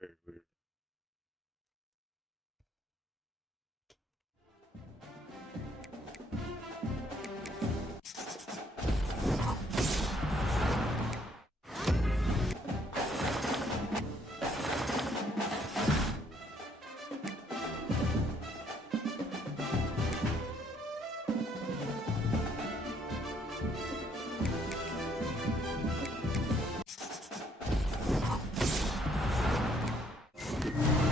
Very weird. Mhm.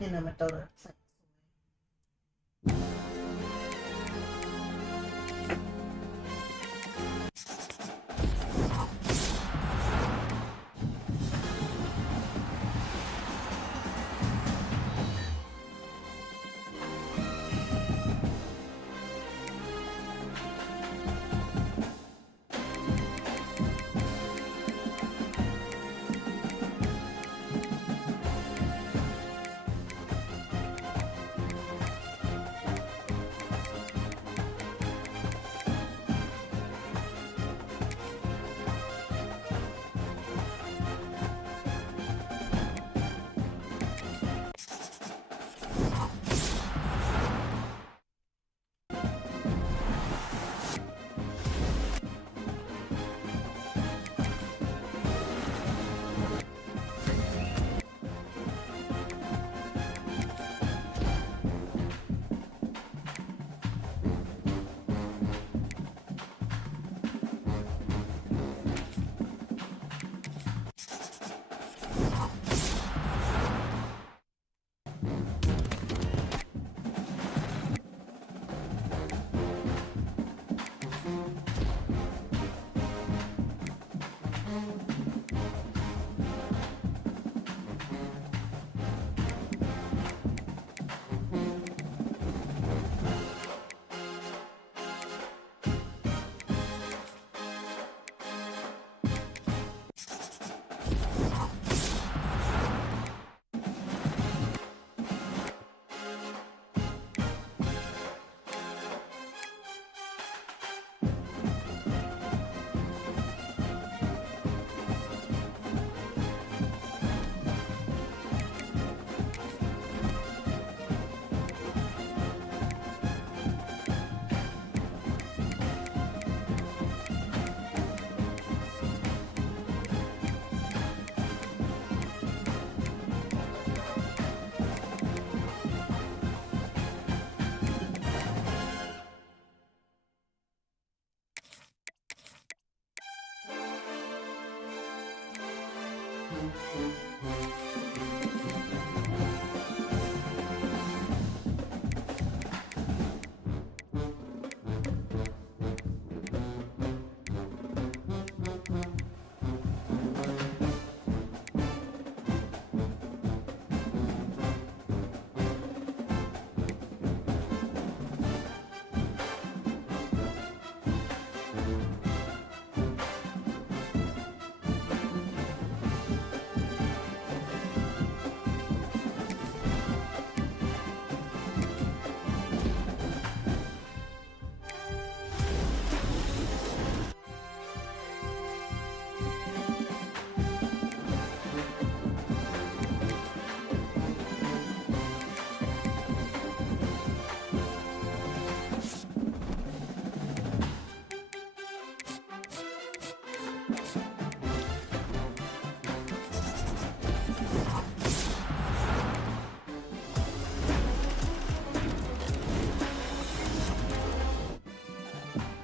Y no me todo.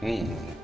Hmm.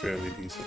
Fairly decent.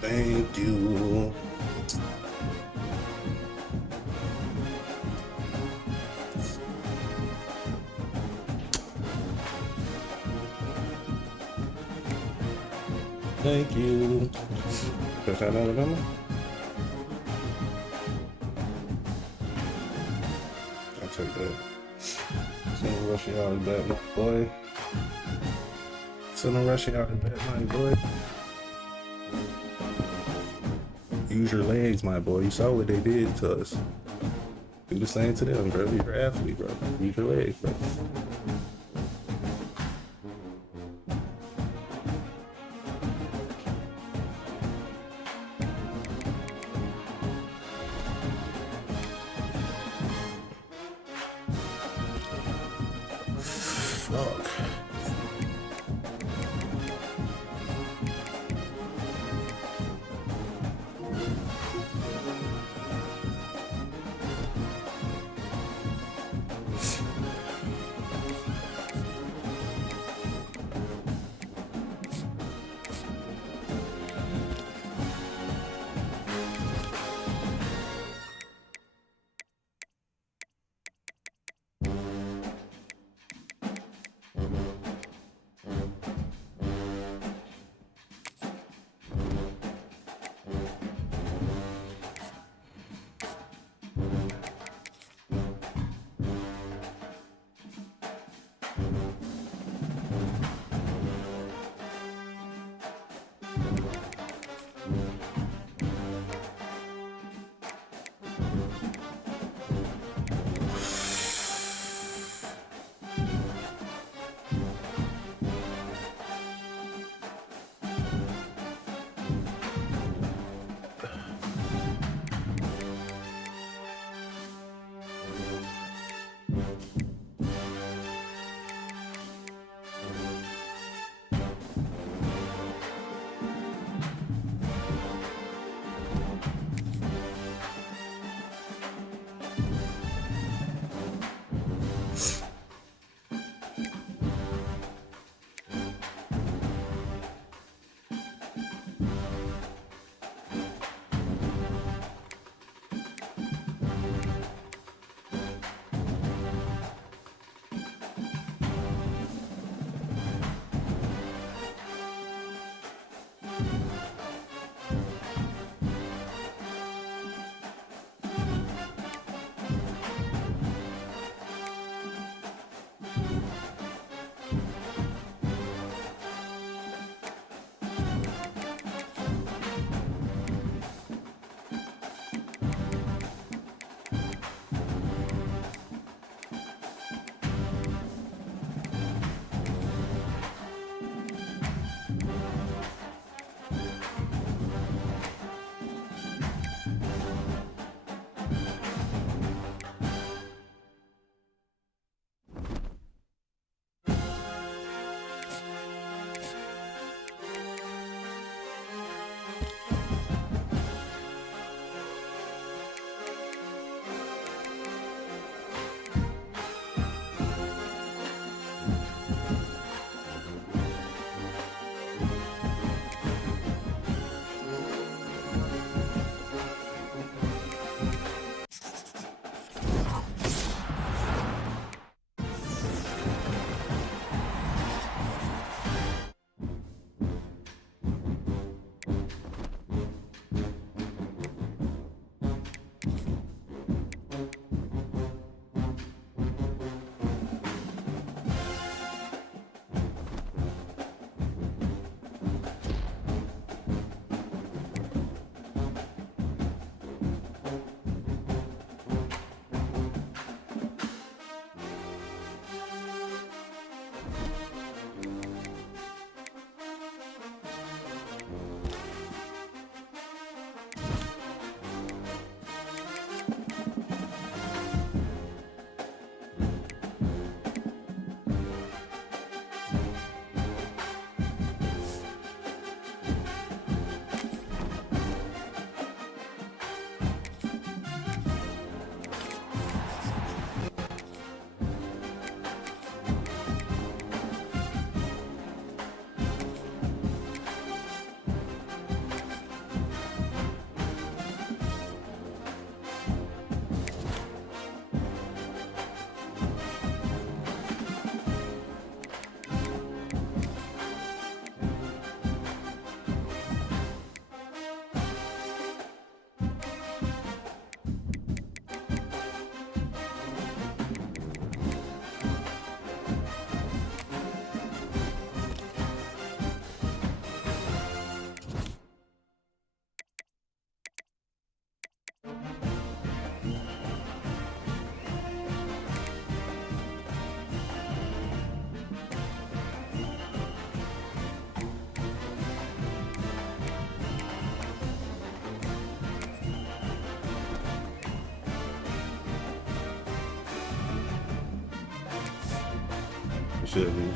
Thank you. Thank you. I'll take that. Send rushing out of that, my boy. Send rushing out of that, my boy. Use your legs, my boy. You saw what they did to us. Do the same to them, bro. You're an athlete, bro. Use your legs, bro. Fuck. should be.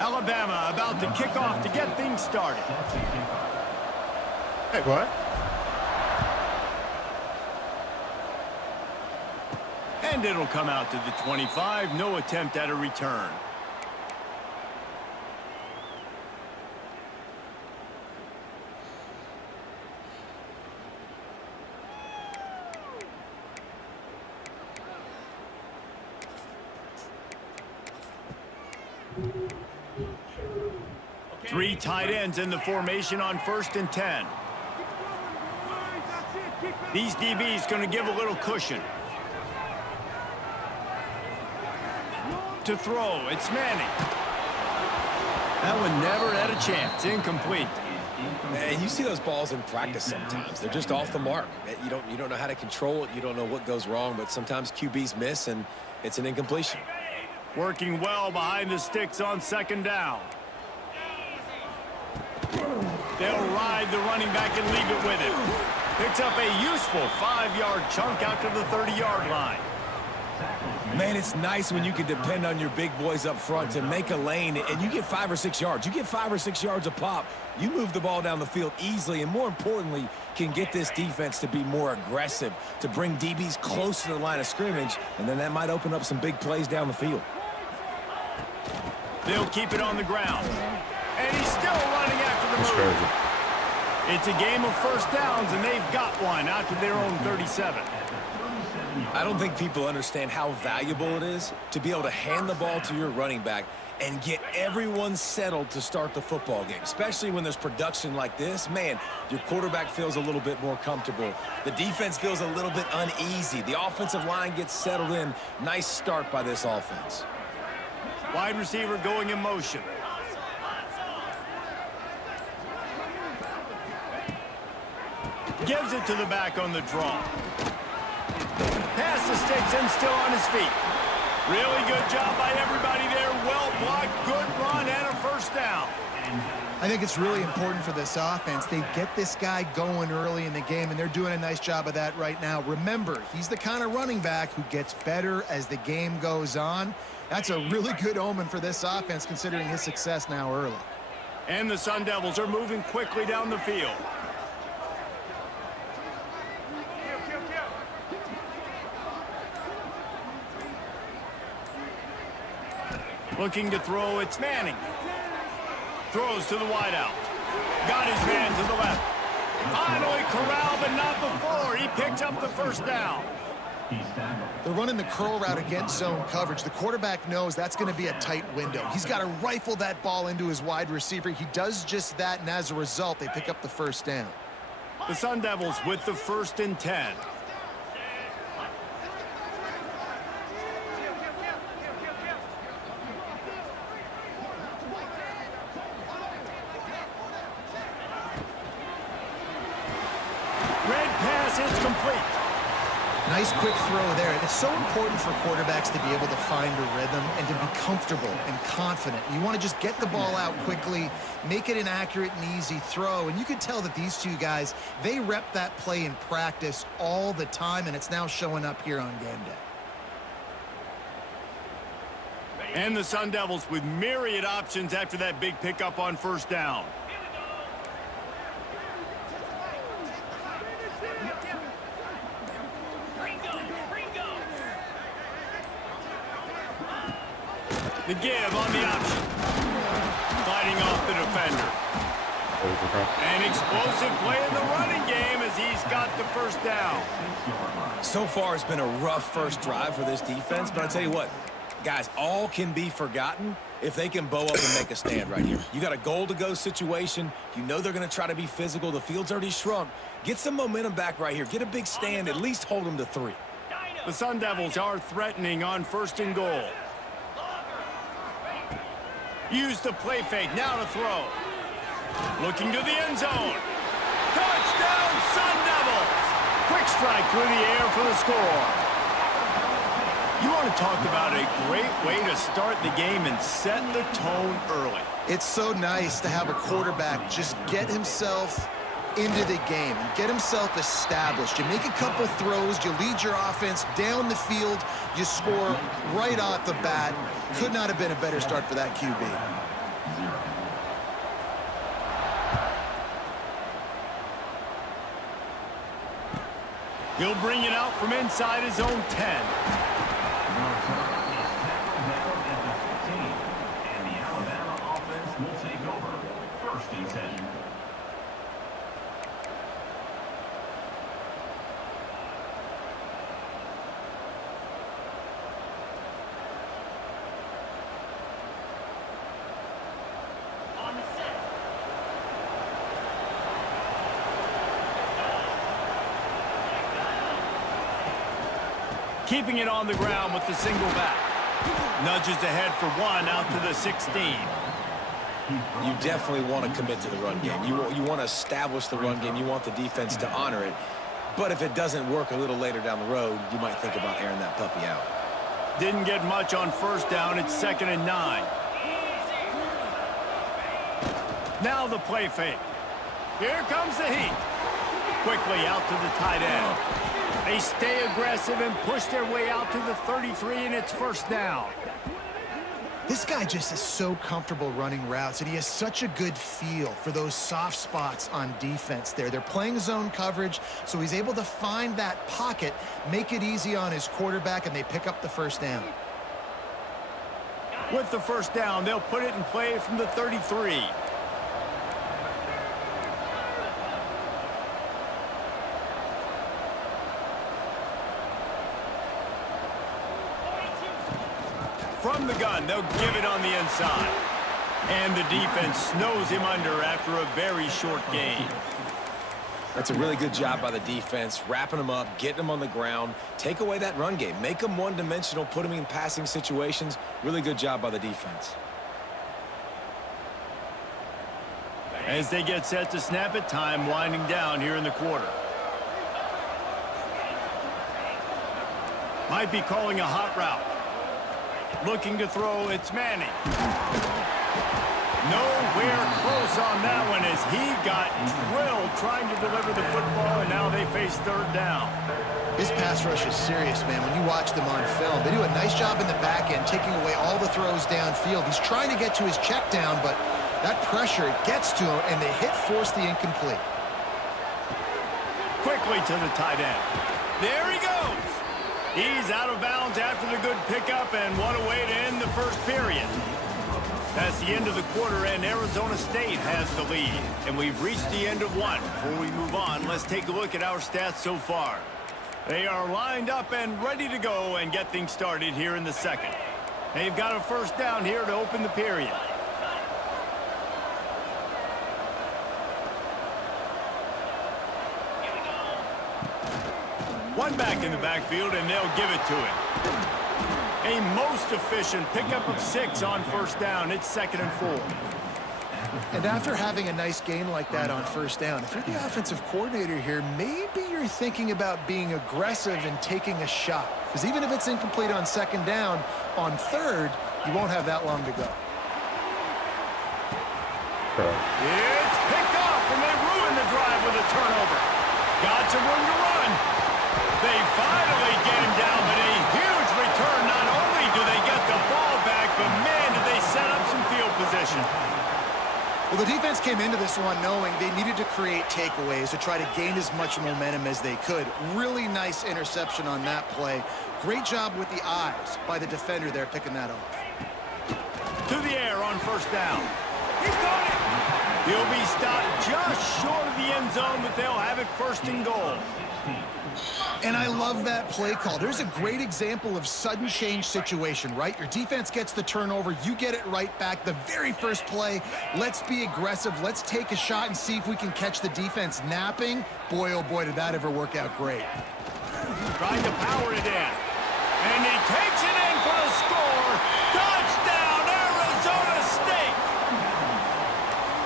Alabama about to kick off to get things started. Hey, what? And it'll come out to the 25. No attempt at a return. Three tight ends in the formation on 1st and 10. These DBs going to give a little cushion. To throw, it's Manning. That one never had a chance. Incomplete. And you see those balls in practice sometimes. They're just off the mark. You don't know how to control it. You don't know what goes wrong, but sometimes QBs miss, and it's an incompletion. Working well behind the sticks on 2nd down. They'll ride the running back and leave it with him. Picks up a useful 5-yard chunk out to the 30-yard line. Man, it's nice when you can depend on your big boys up front to make a lane, and you get 5 or 6 yards. You get 5 or 6 yards a pop. You move the ball down the field easily, and more importantly, can get this defense to be more aggressive, to bring DBs close to the line of scrimmage, and then that might open up some big plays down the field. They'll keep it on the ground. And he's still running after the move. It's a game of 1st downs, and they've got one out to their own 37. I don't think people understand how valuable it is to be able to hand the ball to your running back and get everyone settled to start the football game, especially when there's production like this. Man, your quarterback feels a little bit more comfortable. The defense feels a little bit uneasy. The offensive line gets settled in. Nice start by this offense. Wide receiver going in motion. Gives it to the back on the draw. Pass the sticks and still on his feet. Really good job by everybody there. Well blocked, good run, and a 1st first down. I think it's really important for this offense. They get this guy going early in the game, and they're doing a nice job of that right now. Remember, he's the kind of running back who gets better as the game goes on. That's a really good omen for this offense, considering his success now early. And the Sun Devils are moving quickly down the field. Looking to throw, it's Manning. Throws to the wideout. Got his man to the left. Finally corralled, but not before. He picks up the first down. They're running the curl route against zone coverage. The quarterback knows that's going to be a tight window. He's got to rifle that ball into his wide receiver. He does just that, and as a result, they pick up the first down. The Sun Devils with the 1st and 10. Red pass is complete. Nice quick throw there. It's so important for quarterbacks to be able to find a rhythm and to be comfortable and confident. You want to just get the ball out quickly, make it an accurate and easy throw. And you can tell that these two guys, they rep that play in practice all the time, and it's now showing up here on game day. And the Sun Devils with myriad options after that big pickup on first down. The give on the option. Fighting off the defender. An explosive play in the running game as he's got the first down. So far, it's been a rough first drive for this defense, but I'll tell you what, guys, all can be forgotten if they can bow up and make a stand right here. You got a goal-to-go situation. You know they're going to try to be physical. The field's already shrunk. Get some momentum back right here. Get a big stand. At least hold them to 3. The Sun Devils are threatening on 1st and goal. Use the play fake, now to throw. Looking to the end zone. Touchdown, Sun Devils! Quick strike through the air for the score. You want to talk about a great way to start the game and set the tone early. It's so nice to have a quarterback just get himself into the game and get himself established. You make a couple throws, you lead your offense down the field, you score right off the bat. Could not have been a better start for that QB. He'll bring it out from inside his own 10. And the Alabama offense will take over. 1st and 10. Keeping it on the ground with the single back. Nudges ahead for 1 out to the 16. You definitely want to commit to the run game. You want to establish the run game. You want the defense to honor it. But if it doesn't work a little later down the road, you might think about airing that puppy out. Didn't get much on first down. It's 2nd and 9. Now the play fake. Here comes the heat. Quickly out to the tight end. They stay aggressive and push their way out to the 33, and it's 1st down. This guy just is so comfortable running routes, and he has such a good feel for those soft spots on defense there. They're playing zone coverage, so he's able to find that pocket, make it easy on his quarterback, and they pick up the 1st down. With the 1st down, they'll put it in play from the 33. From the gun, they'll give it on the inside. And the defense snows him under after a very short gain. That's a really good job by the defense, wrapping them up, getting them on the ground, take away that run game, make them one-dimensional, put them in passing situations. Really good job by the defense. As they get set to snap it, time winding down here in the quarter. Might be calling a hot route. Looking to throw, it's Manning. Nowhere close on that one as he got drilled trying to deliver the football, and now they face third down. This pass rush is serious, man. When you watch them on film, they do a nice job in the back end, taking away all the throws downfield. He's trying to get to his check down, but that pressure, it gets to him, and the hit forced the incomplete. Quickly to the tight end. There he goes. He's out of bounds after the good pickup, and what a way to end the first period. That's the end of the quarter, and Arizona State has the lead. And we've reached the end of one. Before we move on, let's take a look at our stats so far. They are lined up and ready to go and get things started here in the second. They've got a first down here to open the period. One back in the backfield, and they'll give it to him. A most efficient pickup of 6 on first down. It's 2nd and 4. And after having a nice gain like that on first down, if you're the offensive coordinator here, maybe you're thinking about being aggressive and taking a shot. Because even if it's incomplete on 2nd down, on 3rd, you won't have that long to go. It's picked off, and they ruin the drive with a turnover. Got some room to run. They finally get him down, but a huge return. Not only do they get the ball back, but man, did they set up some field position. Well, the defense came into this one knowing they needed to create takeaways to try to gain as much momentum as they could. Really nice interception on that play. Great job with the eyes by the defender there picking that off. To the air on first down. He's got it. He'll be stopped just short of the end zone, but they'll have it 1st and goal. And I love that play call. There's a great example of sudden change situation, right? Your defense gets the turnover. You get it right back. The very first play, let's be aggressive. Let's take a shot and see if we can catch the defense napping. Boy, oh boy, did that ever work out great. Trying to power it in. And he takes it in for the score. Touchdown, Arizona State!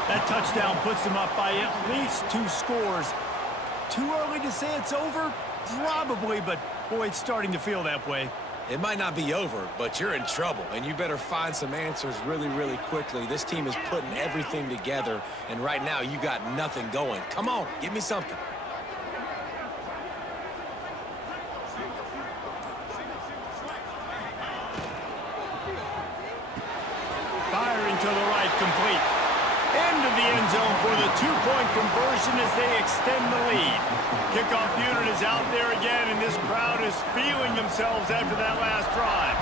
That touchdown puts them up by at least 2 scores. Too early to say it's over? Probably, but boy, it's starting to feel that way. It might not be over, but you're in trouble, and you better find some answers really, really quickly. This team is putting everything together, and right now you got nothing going. Come on, give me something. Firing to the right, complete. Into the end zone for the 2-point conversion as they extend the lead. Kickoff unit is out there again, and this crowd is feeling themselves after that last drive.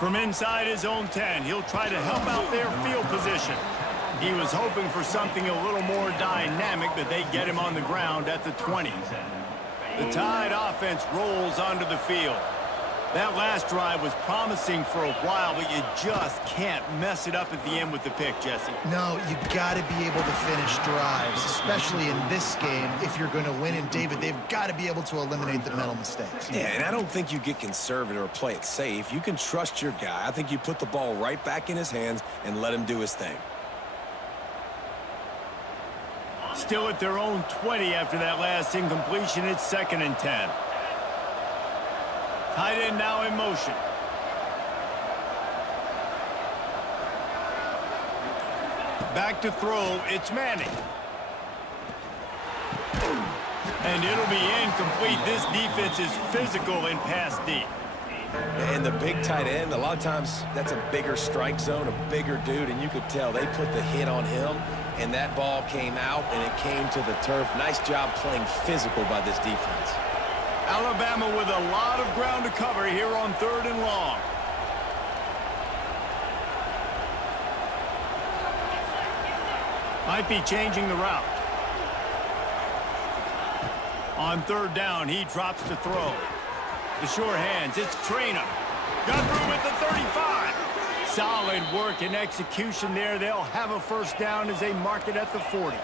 From inside his own 10, he'll try to help out their field position. He was hoping for something a little more dynamic, but they get him on the ground at the 20. The Tide offense rolls onto the field. That last drive was promising for a while, but you just can't mess it up at the end with the pick, Jesse. No, you got to be able to finish drives, especially in this game. If you're going to win, and David, they've got to be able to eliminate the mental mistakes. Yeah, and I don't think you get conservative or play it safe. You can trust your guy. I think you put the ball right back in his hands and let him do his thing. Still at their own 20 after that last incompletion. It's 2nd and 10. Tight end now in motion. Back to throw. It's Manning. And it'll be incomplete. This defense is physical in pass deep. And the big tight end, a lot of times that's a bigger strike zone, a bigger dude, and you could tell they put the hit on him, and that ball came out, and it came to the turf. Nice job playing physical by this defense. Alabama with a lot of ground to cover here on 3rd and long. Might be changing the route. On 3rd down, he drops to throw. The short hands, it's Traynor. Got room at the 35. Solid work and execution there. They'll have a first down as they mark it at the 40.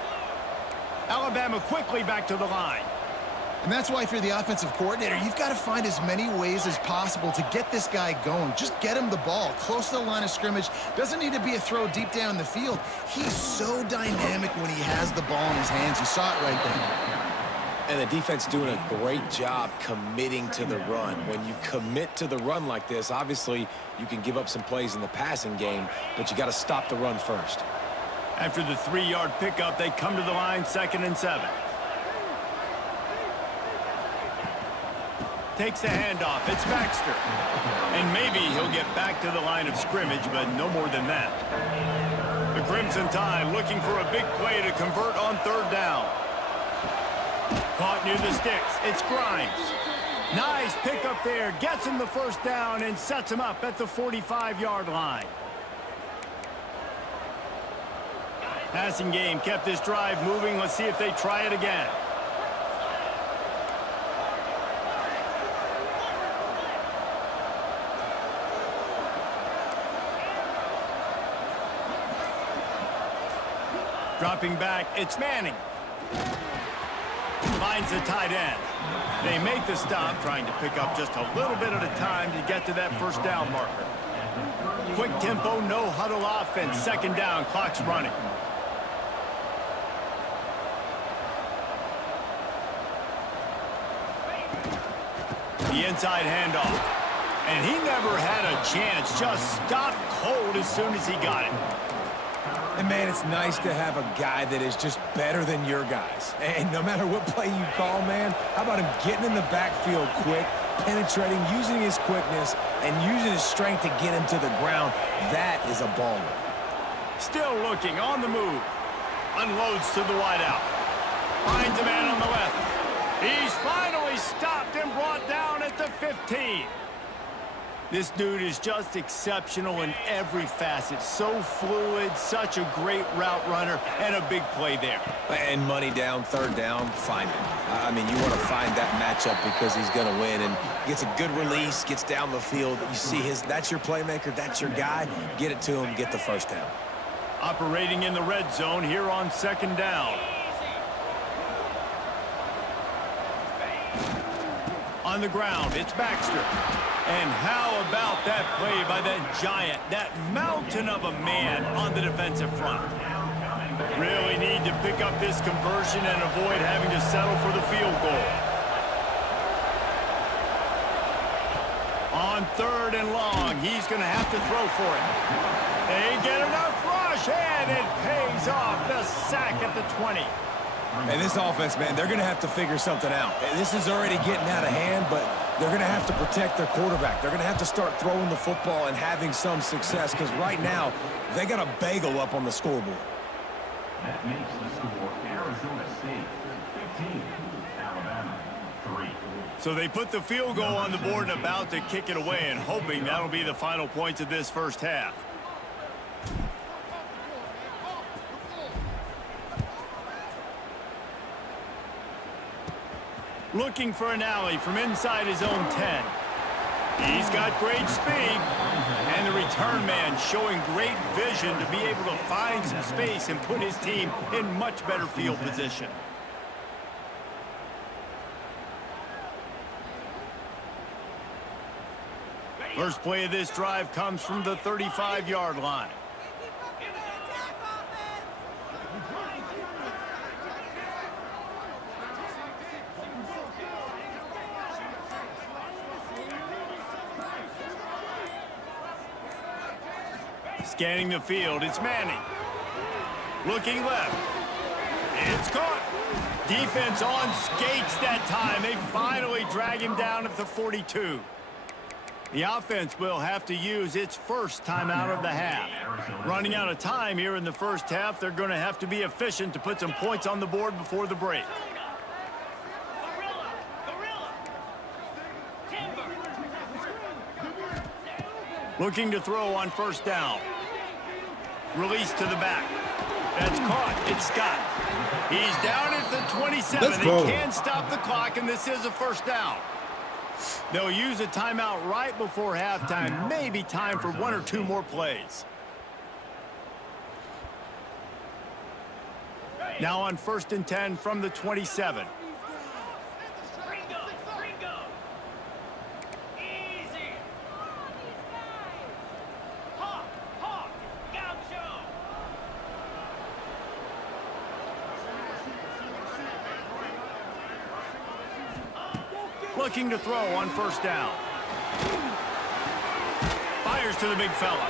Alabama quickly back to the line. And that's why if you're the offensive coordinator, you've got to find as many ways as possible to get this guy going. Just get him the ball close to the line of scrimmage. Doesn't need to be a throw deep down the field. He's so dynamic when he has the ball in his hands. You saw it right there. And the defense doing a great job committing to the run. When you commit to the run like this, obviously you can give up some plays in the passing game, but you got to stop the run first. After the 3-yard pickup, they come to the line, 2nd and 7. Takes the handoff. It's Baxter. And maybe he'll get back to the line of scrimmage, but no more than that. The Crimson Tide looking for a big play to convert on 3rd down. Caught near the sticks. It's Grimes. Nice pickup there. Gets him the 1st down and sets him up at the 45-yard line. Passing game kept this drive moving. Let's see if they try it again. Dropping back, it's Manning. Finds the tight end. They make the stop, trying to pick up just a little bit at a time to get to that 1st down marker. Quick tempo, no huddle offense. 2nd down, clock's running. The inside handoff. And he never had a chance. Just stopped cold as soon as he got it. And, man, it's nice to have a guy that is just better than your guys. And no matter what play you call, man, how about him getting in the backfield quick, penetrating, using his quickness, and using his strength to get him to the ground? That is a baller. Still looking, on the move. Unloads to the wideout. Finds a man on the left. He's finally stopped and brought down at the 15. This dude is just exceptional in every facet. So fluid, such a great route runner, and a big play there. And money down, 3rd down, find him. I mean, you want to find that matchup because he's going to win. And gets a good release, gets down the field. You see that's your playmaker, that's your guy. Get it to him, get the 1st down. Operating in the red zone here on 2nd down. On the ground, it's Baxter. And how about that play by that giant, that mountain of a man on the defensive front? Really need to pick up this conversion and avoid having to settle for the field goal. On 3rd and long, he's going to have to throw for it. They get enough rush, and it pays off. The sack at the 20. And this offense, man, they're going to have to figure something out. This is already getting out of hand, but they're going to have to protect their quarterback. They're going to have to start throwing the football and having some success because right now they got a bagel up on the scoreboard. That makes the score Arizona State 15, Alabama 3. So they put the field goal on the board and about to kick it away and hoping that'll be the final points of this 1st half. Looking for an alley from inside his own 10. He's got great speed. And the return man showing great vision to be able to find some space and put his team in much better field position. First play of this drive comes from the 35-yard line. Scanning the field, it's Manning. Looking left. It's caught. Defense on skates that time. They finally drag him down at the 42. The offense will have to use its 1st timeout of the half. Running out of time here in the 1st half, they're going to have to be efficient to put some points on the board before the break. Looking to throw on 1st down. Release to the back. That's caught. It's Scott. He's down at the 27. They can't stop the clock, and this is a 1st down. They'll use a timeout right before halftime. Maybe time for 1 or 2 more plays. Now on 1st and 10 from the 27. looking to throw on first down. Fires to the big fella.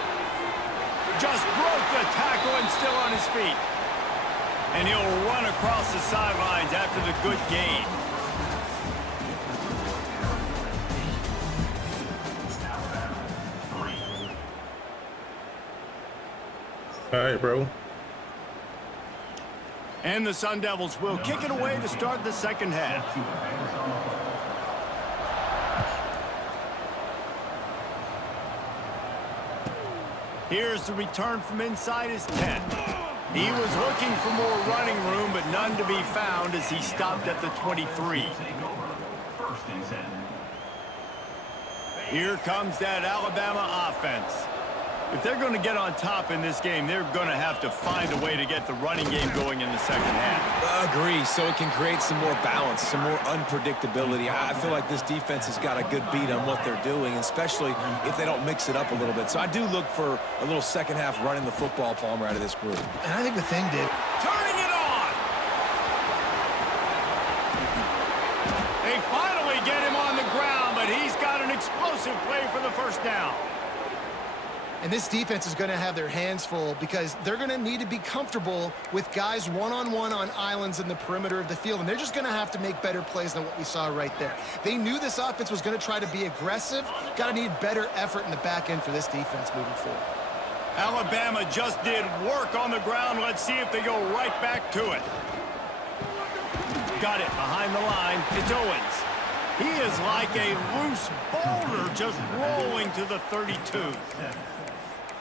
Just broke the tackle and still on his feet. And he'll run across the sidelines after the good gain. All right, bro. And the Sun Devils will kick it away to start the second half. Here's the return from inside his 10. He was looking for more running room, but none to be found as he stopped at the 23. Here comes that Alabama offense. If they're going to get on top in this game, they're going to have to find a way to get the running game going in the second half. Agree, so it can create some more balance, some more unpredictability. I feel like this defense has got a good beat on what they're doing, especially if they don't mix it up a little bit. So I do look for a little second half running the football, Palmer, out of this group. And I think the thing, Dib, Turning it on! They finally get him on the ground, but he's got an explosive play for the first down. and this defense is going to have their hands full because they're going to need to be comfortable with guys one-on-one on islands in the perimeter of the field, and they're just going to have to make better plays than what we saw right there. They knew this offense was going to try to be aggressive. Got to need better effort in the back end for this defense moving forward. Alabama just did work on the ground. Let's see if they go right back to it. Got it behind the line. It's Owens. He is like a loose boulder just rolling to the 32.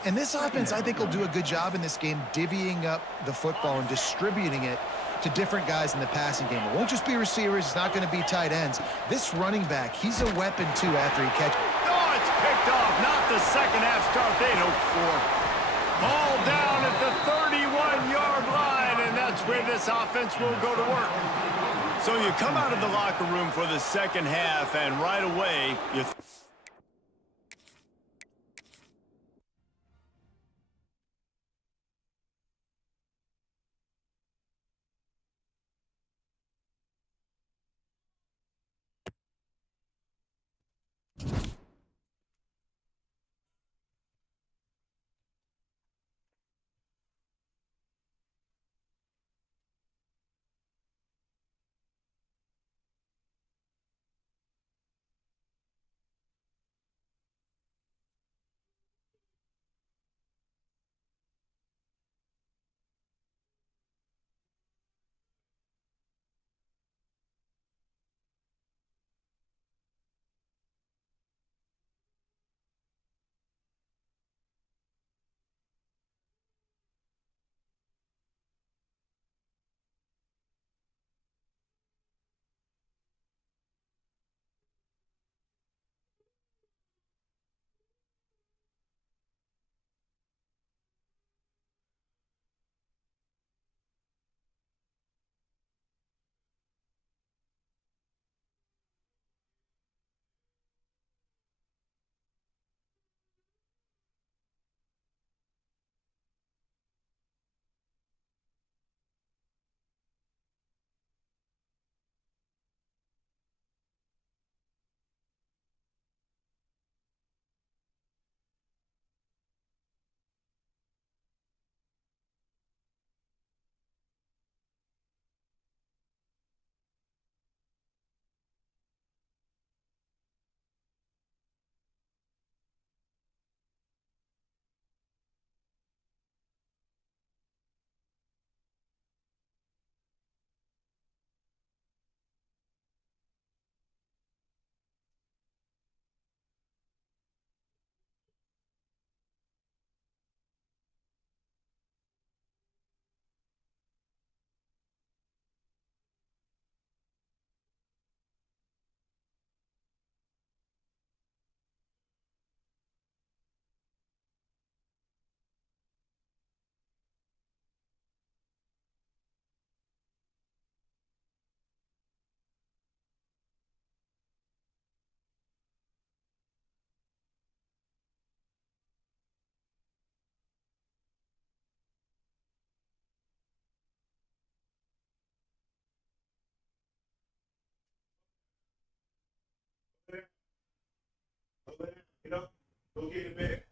And this offense, I think, will do a good job in this game divvying up the football and distributing it to different guys in the passing game. It won't just be receivers. It's not going to be tight ends. This running back, he's a weapon, too, after he catches. Oh, it's picked off. Not the second half start they'd hoped for. Ball down at the 31-yard line, and that's where this offense will go to work. So you come out of the locker room for the second half, and right away, you Get up. Go get in bed.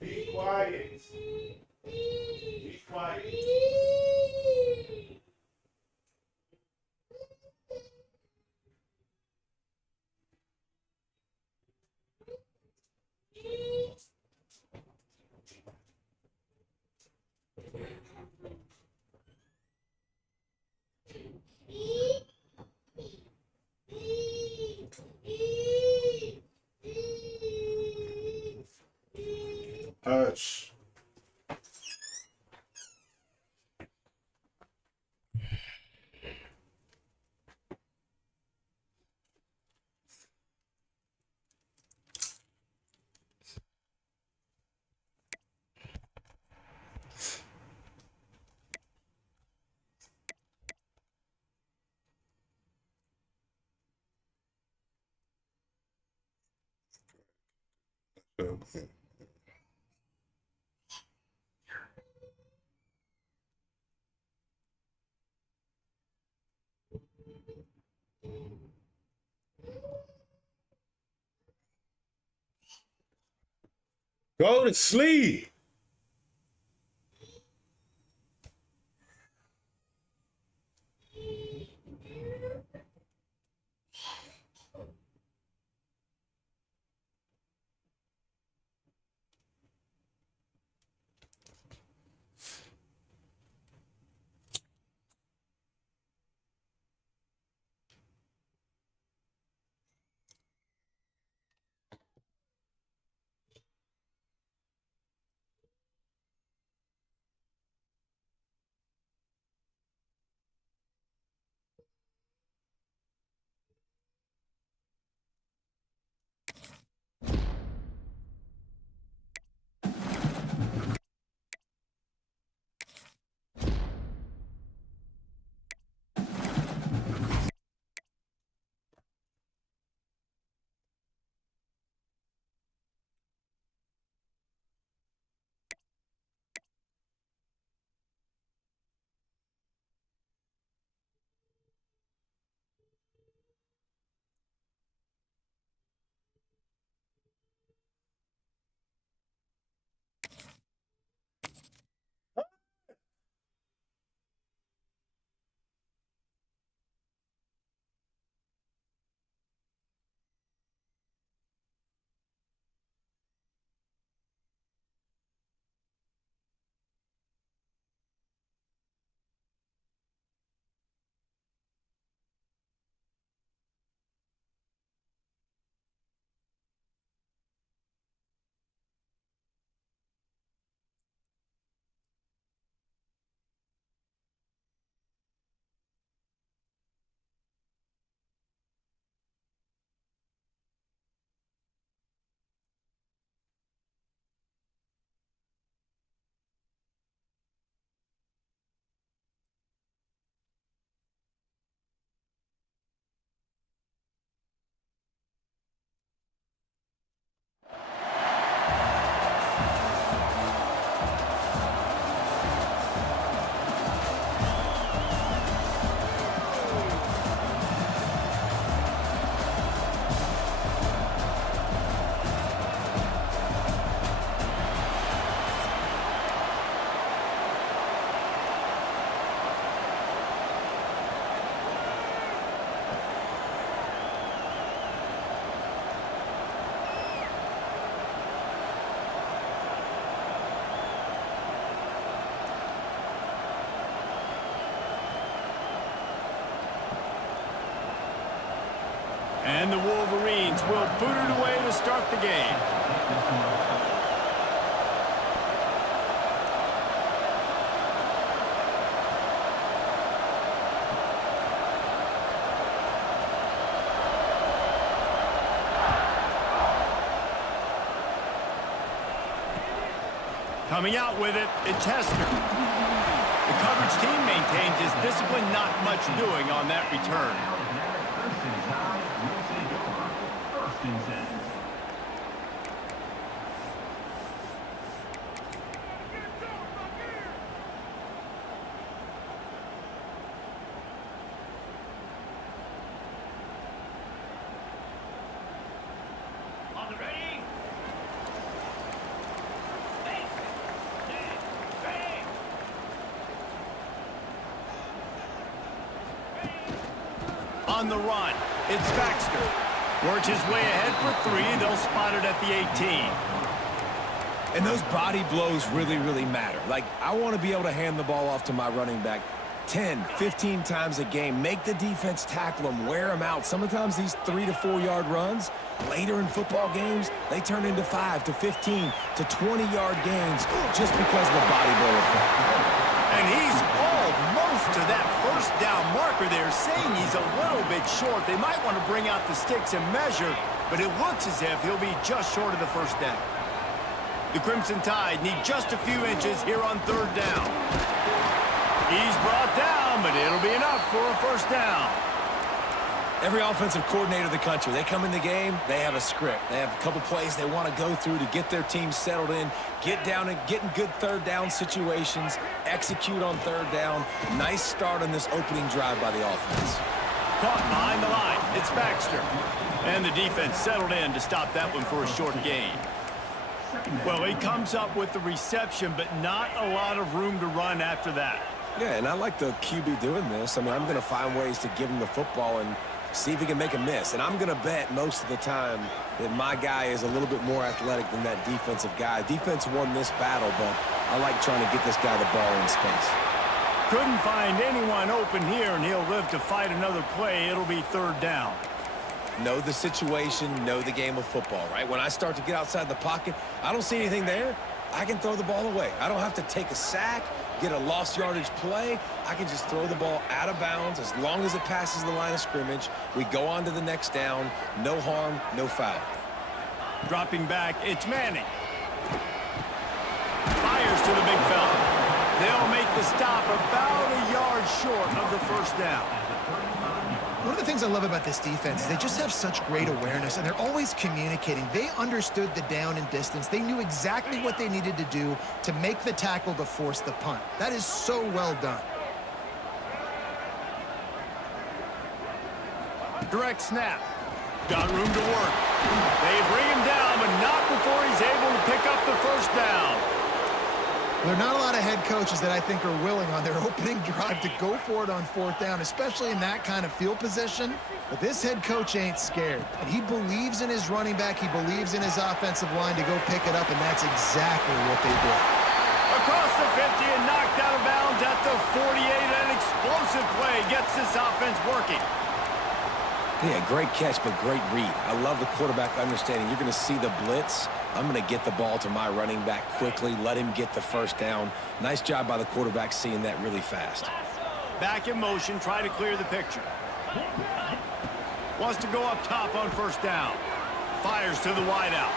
Be quiet. Be quiet. Hush. Go to sleep. And the Wolverines will boot it away to start the game. Coming out with it, it's Hester. The coverage team maintains his discipline, not much doing on that return. First and 10. On the ready. On the run, it's Baxter. Works his way ahead for three. They'll spot it at the 18. And those body blows really, really matter. Like, I want to be able to hand the ball off to my running back 10, 15 times a game. Make the defense tackle them, wear them out. Sometimes these 3 to 4 yard runs, later in football games, they turn into 5 to 15 to 20-yard gains just because of the body blow effect. And he's almost to that first down marker there, saying he's a little bit short. They might want to bring out the sticks and measure, but it looks as if he'll be just short of the first down. The Crimson Tide need just a few inches here on third down. He's brought down, but it'll be enough for a first down. Every offensive coordinator in the country, they come in the game, they have a script. They have a couple plays they want to go through to get their team settled in, get down and get in good third down situations, execute on third down. Nice start on this opening drive by the offense. Caught behind the line. It's Baxter. And the defense settled in to stop that one for a short gain. Well, he comes up with the reception, but not a lot of room to run after that. Yeah, and I like the QB doing this. I mean, I'm going to find ways to give him the football and see if he can make a miss. And I'm going to bet most of the time that my guy is a little bit more athletic than that defensive guy. Defense won this battle, but I like trying to get this guy the ball in space. Couldn't find anyone open here, and he'll live to fight another play. It'll be third down. Know the situation, know the game of football, right? When I start to get outside the pocket, I don't see anything there, I can throw the ball away. I don't have to take a sack, get a lost yardage play. I can just throw the ball out of bounds as long as it passes the line of scrimmage. We go on to the next down. No harm, no foul. Dropping back, it's Manning. Fires to the big fella. They'll make the stop about a yard short of the first down. One of the things I love about this defense is they just have such great awareness, and they're always communicating. They understood the down and distance. They knew exactly what they needed to do to make the tackle to force the punt. That is so well done. Direct snap. Got room to work. They bring him down, but not before he's able to pick up the first down. There are not a lot of head coaches that I think are willing on their opening drive to go for it on fourth down, especially in that kind of field position. But this head coach ain't scared. And he believes in his running back. He believes in his offensive line to go pick it up, and that's exactly what they did. Across the 50 and knocked out of bounds at the 48. An explosive play gets this offense working. Yeah, great catch, but great read. I love the quarterback understanding. You're going to see the blitz. I'm going to get the ball to my running back quickly, let him get the first down. Nice job by the quarterback seeing that really fast. Back in motion, try to clear the picture. Wants to go up top on first down. Fires to the wideout.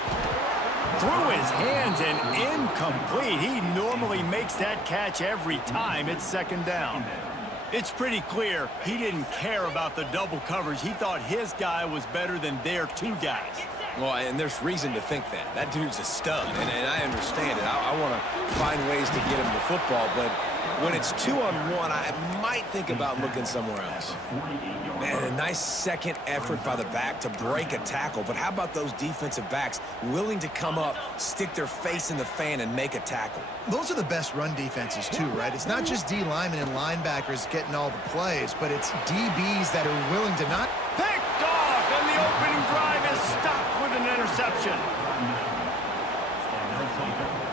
Through his hands and incomplete. He normally makes that catch every time. It's second down. It's pretty clear he didn't care about the double coverage. He thought his guy was better than their two guys. Well, and there's reason to think that. That dude's a stud, and I understand it. I want to find ways to get him the football, but when it's 2-on-1, I might think about looking somewhere else. Man, a nice second effort by the back to break a tackle, but how about those defensive backs willing to come up, stick their face in the fan, and make a tackle? Those are the best run defenses, too, right? It's not just D linemen and linebackers getting all the plays, but it's DBs that are willing to not... Picked off, and the opening drive is stopped with an interception.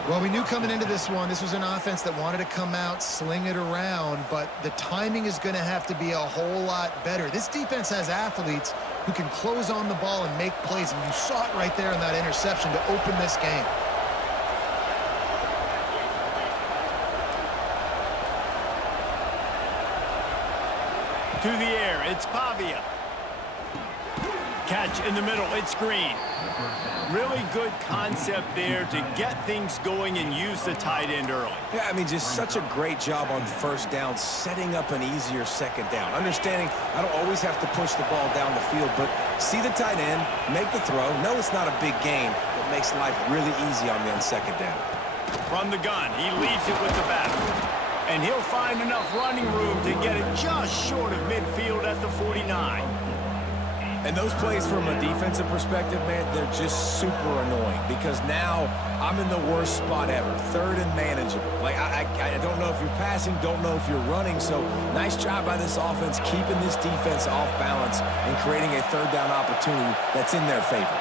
Well, we knew coming into this one, this was an offense that wanted to come out, sling it around, but the timing is going to have to be a whole lot better. This defense has athletes who can close on the ball and make plays, and you saw it right there in that interception to open this game. To the air, it's Pavia. Catch in the middle, it's Green. Really good concept there to get things going and use the tight end early. Yeah, I mean, just such a great job on first down, setting up an easier second down. Understanding I don't always have to push the ball down the field, but see the tight end, make the throw. No, it's not a big gain, but makes life really easy on me on second down. From the gun, he leaves it with the back. And he'll find enough running room to get it just short of midfield at the 49. And those plays from a defensive perspective, man, they're just super annoying because now I'm in the worst spot ever, third and manageable. Like, I don't know if you're passing, don't know if you're running, so nice job by this offense keeping this defense off balance and creating a third down opportunity that's in their favor.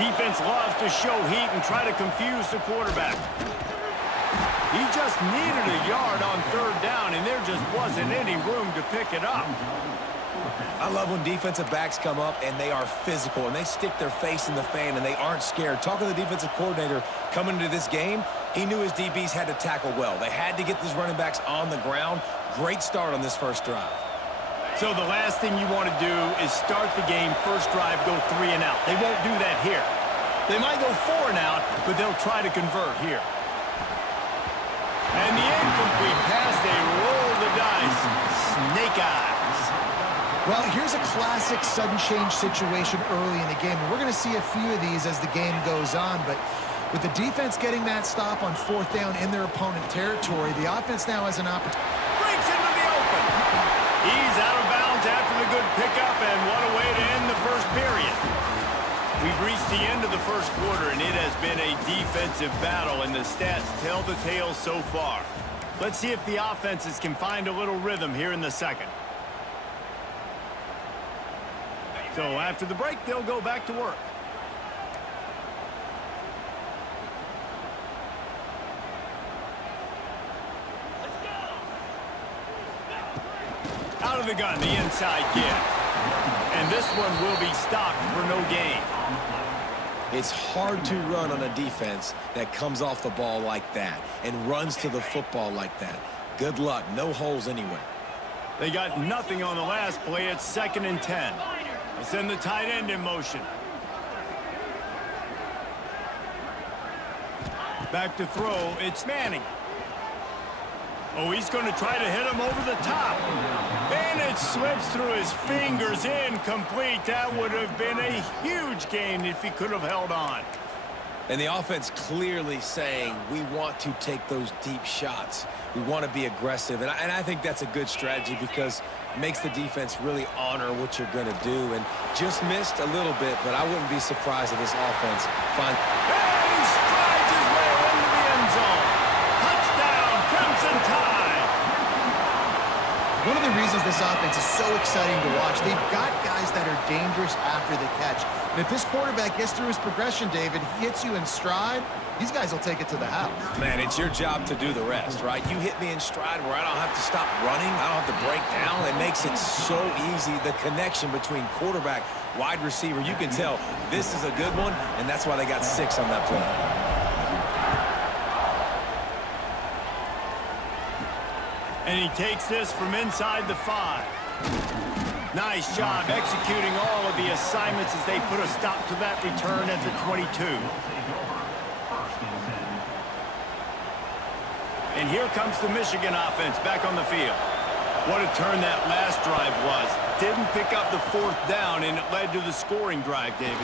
Defense loves to show heat and try to confuse the quarterback. He just needed a yard on third down, and there just wasn't any room to pick it up. I love when defensive backs come up and they are physical and they stick their face in the fan and they aren't scared. Talking to the defensive coordinator coming into this game, he knew his DBs had to tackle well. They had to get these running backs on the ground. Great start on this first drive. So the last thing you want to do is start the game, first drive, go 3 and out. They won't do that here. They might go 4 and out, but they'll try to convert here. And the incomplete pass, they roll the dice. Snake eyes. Well, here's a classic sudden change situation early in the game. We're going to see a few of these as the game goes on, but with the defense getting that stop on fourth down in their opponent territory, the offense now has an opportunity. Breaks into the open. He's out of bounds after the good pickup, and what a way to end the first period. We've reached the end of the first quarter, and it has been a defensive battle, and the stats tell the tale so far. Let's see if the offenses can find a little rhythm here in the second. So after the break, they'll go back to work. Out of the gun, the inside give. And this one will be stopped for no gain. It's hard to run on a defense that comes off the ball like that and runs to the football like that. Good luck. No holes anywhere. They got nothing on the last play. It's 2nd and 10. They send the tight end in motion. Back to throw. It's Manning. Oh, he's going to try to hit him over the top. And it slips through his fingers, incomplete. That would have been a huge gain if he could have held on. And the offense clearly saying we want to take those deep shots. We want to be aggressive. And I think that's a good strategy because it makes the defense really honor what you're going to do. And just missed a little bit, but I wouldn't be surprised if this offense finds... And he strides his way into the end zone. Touchdown, Crimson Tide. One of the reasons this offense is so exciting to watch, they've got guys that are dangerous after the catch. And if this quarterback gets through his progression, David, he hits you in stride, these guys will take it to the house. Man, it's your job to do the rest, right? You hit me in stride where I don't have to stop running. I don't have to break down. It makes it so easy. The connection between quarterback, wide receiver, you can tell this is a good one, and that's why they got 6 on that play. And he takes this from inside the 5. Nice job executing all of the assignments as they put a stop to that return at the 22. And here comes the Michigan offense back on the field. What a turn that last drive was. Didn't pick up the 4th down, and it led to the scoring drive, David.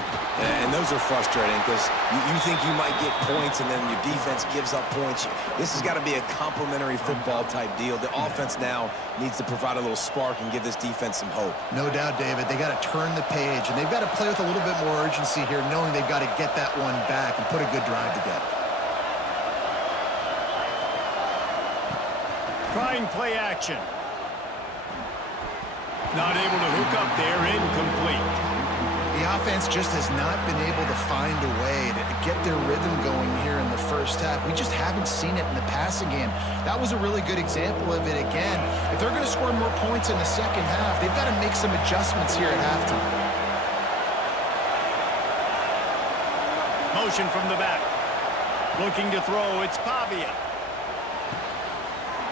And those are frustrating because you think you might get points and then your defense gives up points. This has got to be a complementary football type deal. The offense now needs to provide a little spark and give this defense some hope. No doubt, David. They got to turn the page, and they've got to play with a little bit more urgency here, knowing they've got to get that one back and put a good drive together. Trying play action. Not able to hook up there, incomplete. The offense just has not been able to find a way to get their rhythm going here in the first half. We just haven't seen it in the passing game. That was a really good example of it again. If they're going to score more points in the second half, they've got to make some adjustments here at halftime. Motion from the back. Looking to throw, it's Pavia.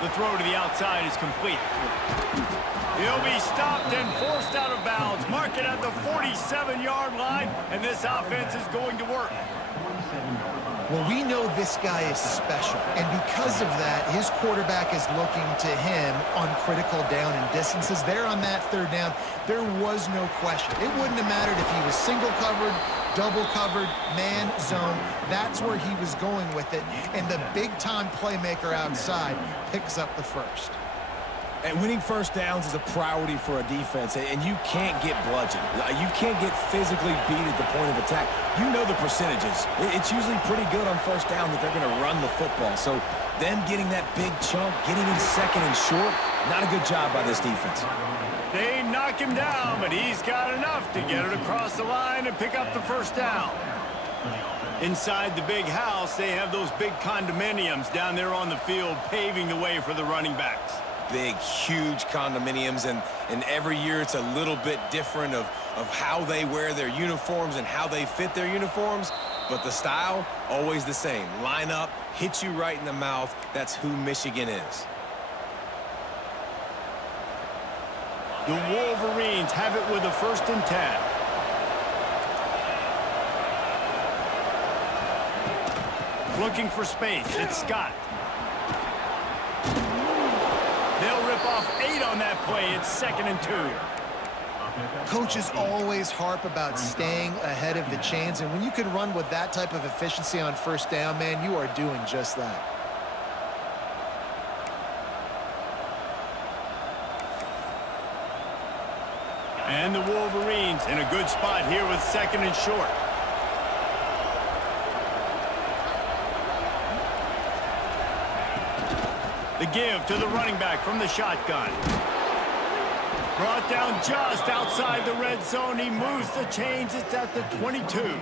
The throw to the outside is complete. He'll be stopped and forced out of bounds. Mark it at the 47-yard line, and this offense is going to work. Well, we know this guy is special, and because of that, his quarterback is looking to him on critical down and distances. There on that third down, there was no question. It wouldn't have mattered if he was single covered, double covered, man, zone. That's where he was going with it, and the big-time playmaker outside picks up the first. And winning first downs is a priority for a defense, and you can't get bludgeoned. You can't get physically beat at the point of attack. You know the percentages. It's usually pretty good on first down that they're going to run the football. So them getting that big chunk, getting in second and short, not a good job by this defense. They knock him down, but he's got enough to get it across the line and pick up the first down. Inside the big house, they have those big condominiums down there on the field paving the way for the running backs. Big, huge condominiums, and every year it's a little bit different of how they wear their uniforms and how they fit their uniforms, but the style, always the same. Line up, hit you right in the mouth. That's who Michigan is. The Wolverines have it with a 1st and 10. Looking for space, it's Scott. They'll rip off 8 on that play. It's 2nd and 2. Coaches always harp about staying ahead of the chains, and when you can run with that type of efficiency on first down, man, you are doing just that. And the Wolverines in a good spot here with 2nd and short. The give to the running back from the shotgun. Brought down just outside the red zone. He moves the chains. It's at the 22.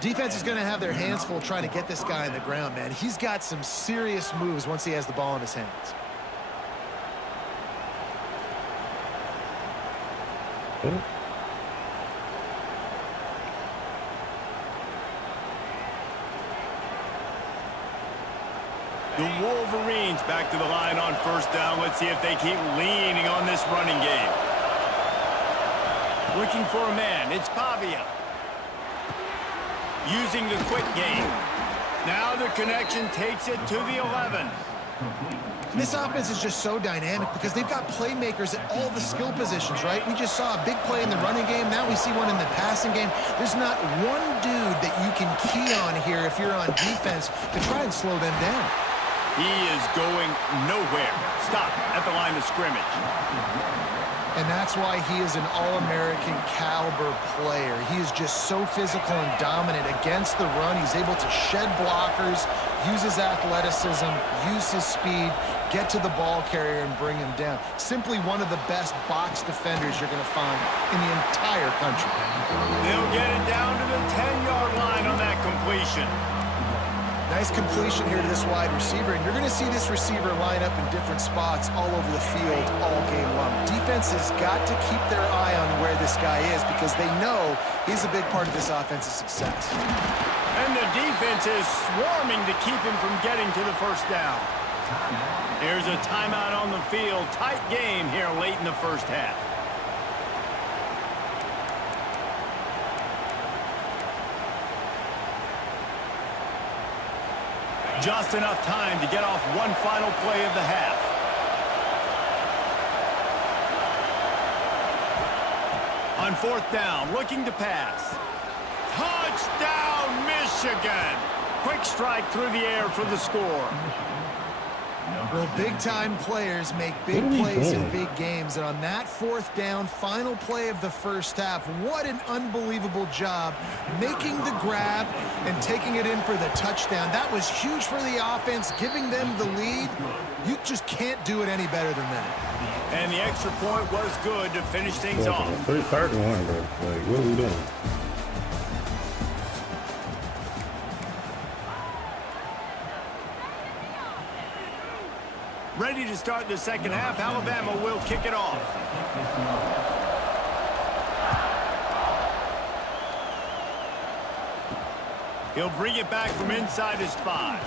Defense is going to have their hands full trying to get this guy on the ground, man. He's got some serious moves once he has the ball in his hands. The Wolverines back to the line on first down. Let's see if they keep leaning on this running game. Looking for a man. It's Pavia. Using the quick game. Now the connection takes it to the 11. This offense is just so dynamic because they've got playmakers at all the skill positions, right? We just saw a big play in the running game. Now we see one in the passing game. There's not one dude that you can key on here if you're on defense to try and slow them down. He is going nowhere. Stop at the line of scrimmage. And that's why he is an All-American caliber player. He is just so physical and dominant against the run. He's able to shed blockers, use his athleticism, use his speed, get to the ball carrier and bring him down. Simply one of the best box defenders you're going to find in the entire country. They'll get it down to the 10-yard line on that completion. Nice completion here to this wide receiver, and you're going to see this receiver line up in different spots all over the field all game long. Defense has got to keep their eye on where this guy is because they know he's a big part of this offense's success. And the defense is swarming to keep him from getting to the first down. Here's a timeout on the field. Tight game here late in the first half. Just enough time to get off one final play of the half. On fourth down, looking to pass. Touchdown, Michigan! Quick strike through the air for the score. Well, big-time players make big plays in big games, and on that fourth down, final play of the first half, what an unbelievable job making the grab and taking it in for the touchdown. That was huge for the offense, giving them the lead. You just can't do it any better than that. And the extra point was good to finish things Well, off. 31, bro. Like, what are we doing? Ready to start the second half. Alabama will kick it off. He'll bring it back from inside his 5.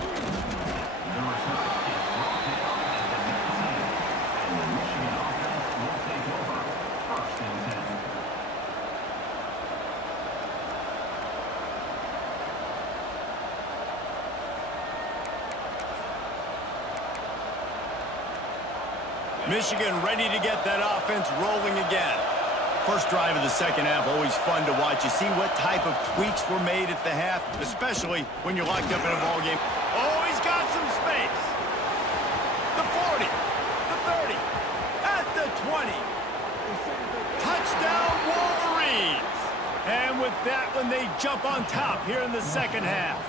Michigan ready to get that offense rolling again. First drive of the second half, always fun to watch. You see what type of tweaks were made at the half, especially when you're locked up in a ball game. Oh, he's got some space. The 40, the 30, at the 20. Touchdown Wolverines. And with that one, they jump on top here in the second half.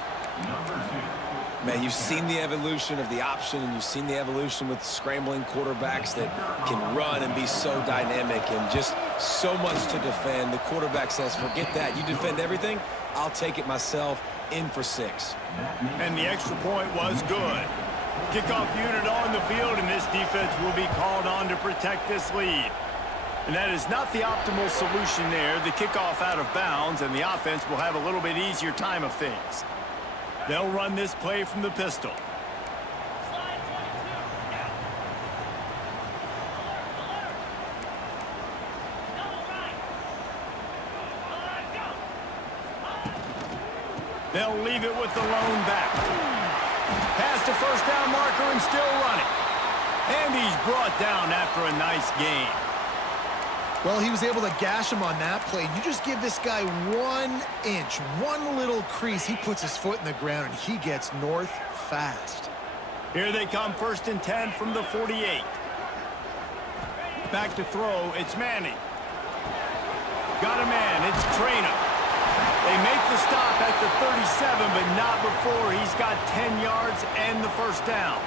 Man, you've seen the evolution of the option, and you've seen the evolution with scrambling quarterbacks that can run and be so dynamic and just so much to defend. The quarterback says, forget that. You defend everything, I'll take it myself. In for 6. And the extra point was good. Kickoff unit on the field, and this defense will be called on to protect this lead. And that is not the optimal solution there. The kickoff out of bounds, and the offense will have a little bit easier time of things. They'll run this play from the pistol. They'll leave it with the lone back. Past the first down marker and still running. And he's brought down after a nice gain. Well, he was able to gash him on that play. You just give this guy 1 inch, one little crease. He puts his foot in the ground, and he gets north fast. Here they come, 1st and 10 from the 48. Back to throw, it's Manning. Got a man, it's Trainer. They make the stop at the 37, but not before he's got 10 yards and the first down.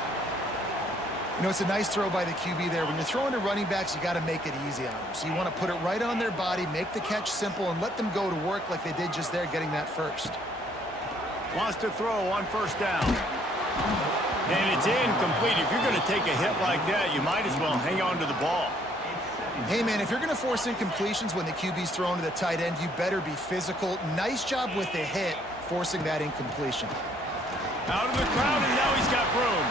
You know, it's a nice throw by the QB there. When you're throwing to running backs, you got to make it easy on them. So you want to put it right on their body, make the catch simple, and let them go to work like they did just there, getting that first. Wants to throw on 1st down. And it's incomplete. If you're going to take a hit like that, you might as well hang on to the ball. Hey, man, if you're going to force incompletions when the QB's throwing to the tight end, you better be physical. Nice job with the hit, forcing that incompletion. Out of the crowd, and now he's got room.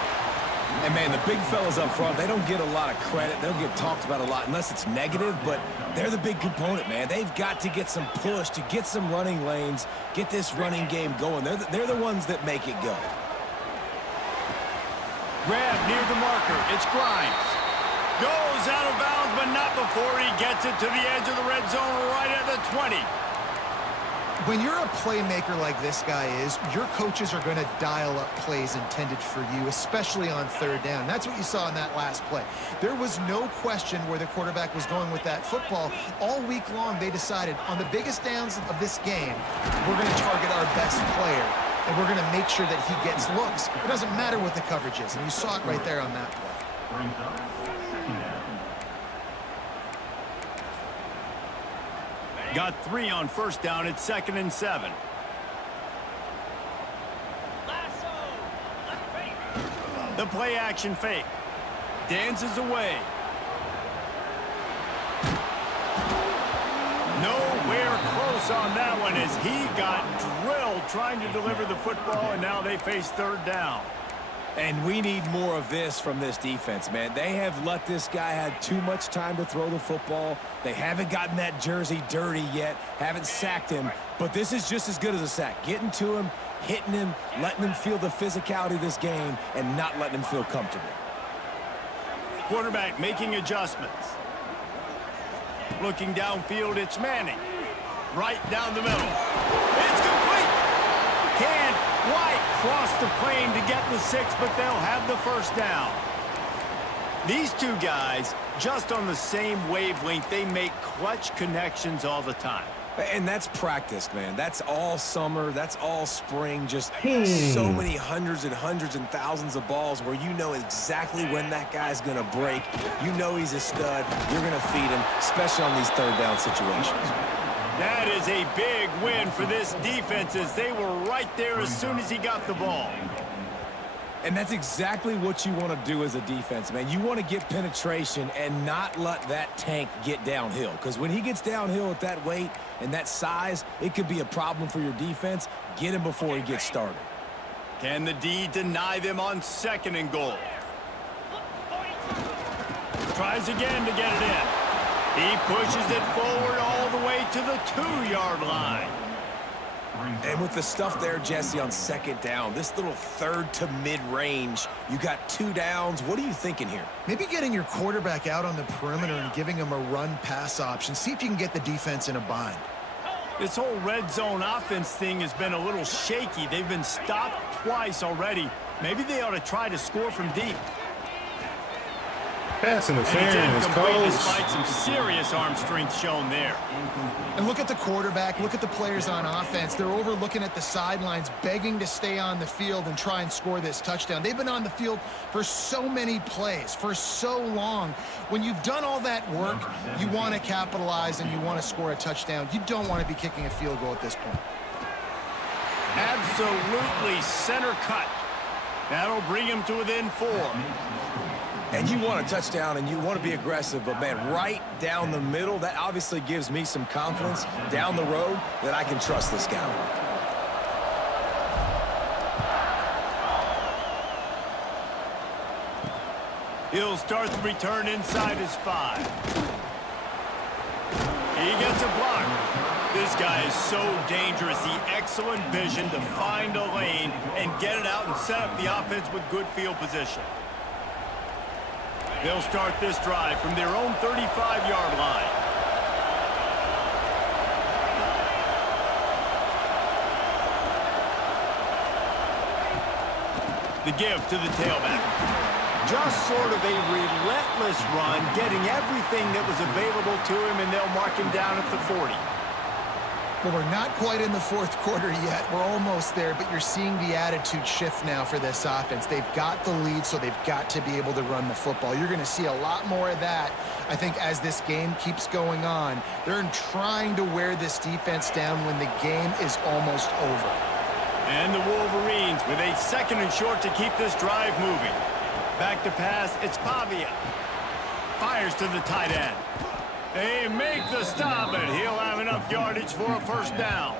And, man, the big fellas up front, they don't get a lot of credit. They'll get talked about a lot unless it's negative, but they're the big component, man. They've got to get some push, to get some running lanes, get this running game going. They're the ones that make it go. Grab near the marker. It's Grimes. Goes out of bounds, but not before he gets it to the edge of the red zone right at the 20. When you're a playmaker like this guy is, your coaches are going to dial up plays intended for you, especially on 3rd down. That's what you saw in that last play. There was no question where the quarterback was going with that football. All week long, they decided on the biggest downs of this game, we're going to target our best player, and we're going to make sure that he gets looks. It doesn't matter what the coverage is, and you saw it right there on that play. Got 3 on 1st down. It's 2nd and 7. The play action fake. Dances away. Nowhere close on that one as he got drilled trying to deliver the football, and now they face 3rd down. And we need more of this from this defense, man. They have let this guy have too much time to throw the football. They haven't gotten that jersey dirty yet, haven't sacked him. But this is just as good as a sack. Getting to him, hitting him, letting him feel the physicality of this game, and not letting him feel comfortable. Quarterback making adjustments. Looking downfield, it's Manning. Right down the middle. It's complete. Can't quite cross the plane to get the 6, but they'll have the 1st down. These two guys, just on the same wavelength, they make clutch connections all the time. And that's practice, man. That's all summer. That's all spring. Just so many hundreds and thousands of balls where you know exactly when that guy's going to break. You know he's a stud. You're going to feed him, especially on these third down situations. That is a big win for this defense as they were right there as soon as he got the ball. And that's exactly what you want to do as a defense, man. You want to get penetration and not let that tank get downhill. Because when he gets downhill at that weight and that size, it could be a problem for your defense. Get him before he gets started. Can the D deny them on 2nd and goal? Tries again to get it in. He pushes it forward all the way to the 2-yard line. And with the stuff there, Jesse, on 2nd down, this little 3rd to mid-range, you got 2 downs. What are you thinking here? Maybe getting your quarterback out on the perimeter and giving him a run-pass option. See if you can get the defense in a bind. This whole red zone offense thing has been a little shaky. They've been stopped twice already. Maybe they ought to try to score from deep. Pass And it's interference, incomplete coach. despite some serious arm strength shown there. And look at the quarterback. Look at the players on offense. They're over looking at the sidelines, begging to stay on the field and try and score this touchdown. They've been on the field for so many plays, for so long. When you've done all that work, you want to capitalize and you want to score a touchdown. You don't want to be kicking a field goal at this point. Absolutely center cut. That'll bring him to within 4. And you want a touchdown and you want to be aggressive, but, man, right down the middle, that obviously gives me some confidence down the road that I can trust this guy. He'll start the return inside his 5. He gets a block. This guy is so dangerous. The excellent vision to find a lane and get it out and set up the offense with good field position. They'll start this drive from their own 35-yard line. The give to the tailback. Just sort of a relentless run, getting everything that was available to him, and they'll mark him down at the 40. Well, we're not quite in the 4th quarter yet. We're almost there, but you're seeing the attitude shift now for this offense. They've got the lead, so they've got to be able to run the football. You're going to see a lot more of that, I think, as this game keeps going on. They're trying to wear this defense down when the game is almost over. And the Wolverines with a 2nd and short to keep this drive moving. Back to pass, it's Pavia. Fires to the tight end. They make the stop, and he'll have enough yardage for a 1st down.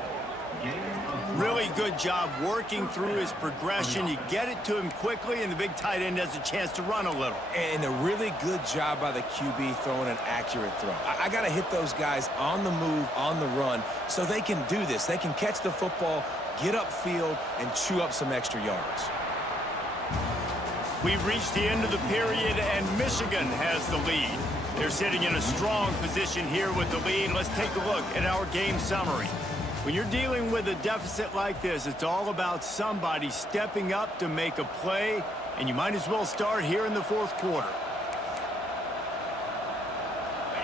Really good job working through his progression. You get it to him quickly, and the big tight end has a chance to run a little. And a really good job by the QB throwing an accurate throw. I got to hit those guys on the move, on the run, so they can do this. They can catch the football, get upfield, and chew up some extra yards. We've reached the end of the period, and Michigan has the lead. They're sitting in a strong position here with the lead. Let's take a look at our game summary. When you're dealing with a deficit like this, it's all about somebody stepping up to make a play, and you might as well start here in the 4th quarter.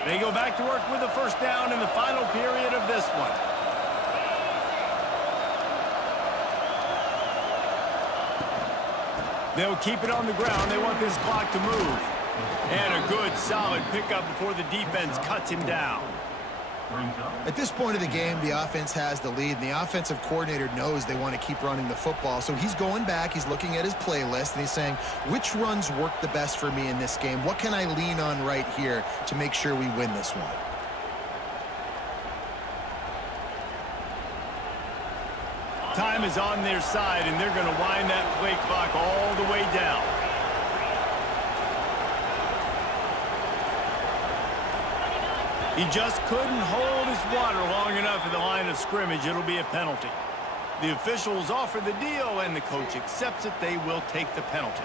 They go back to work with a 1st down in the final period of this one. They'll keep it on the ground. They want this clock to move. And a good, solid pickup before the defense cuts him down. At this point of the game, the offense has the lead, and the offensive coordinator knows they want to keep running the football. So he's going back, he's looking at his playlist, and he's saying, which runs work the best for me in this game? What can I lean on right here to make sure we win this one? Time is on their side, and they're going to wind that play clock all the way down. He just couldn't hold his water long enough at the line of scrimmage. It'll be a penalty. The officials offer the deal, and the coach accepts it. They will take the penalty.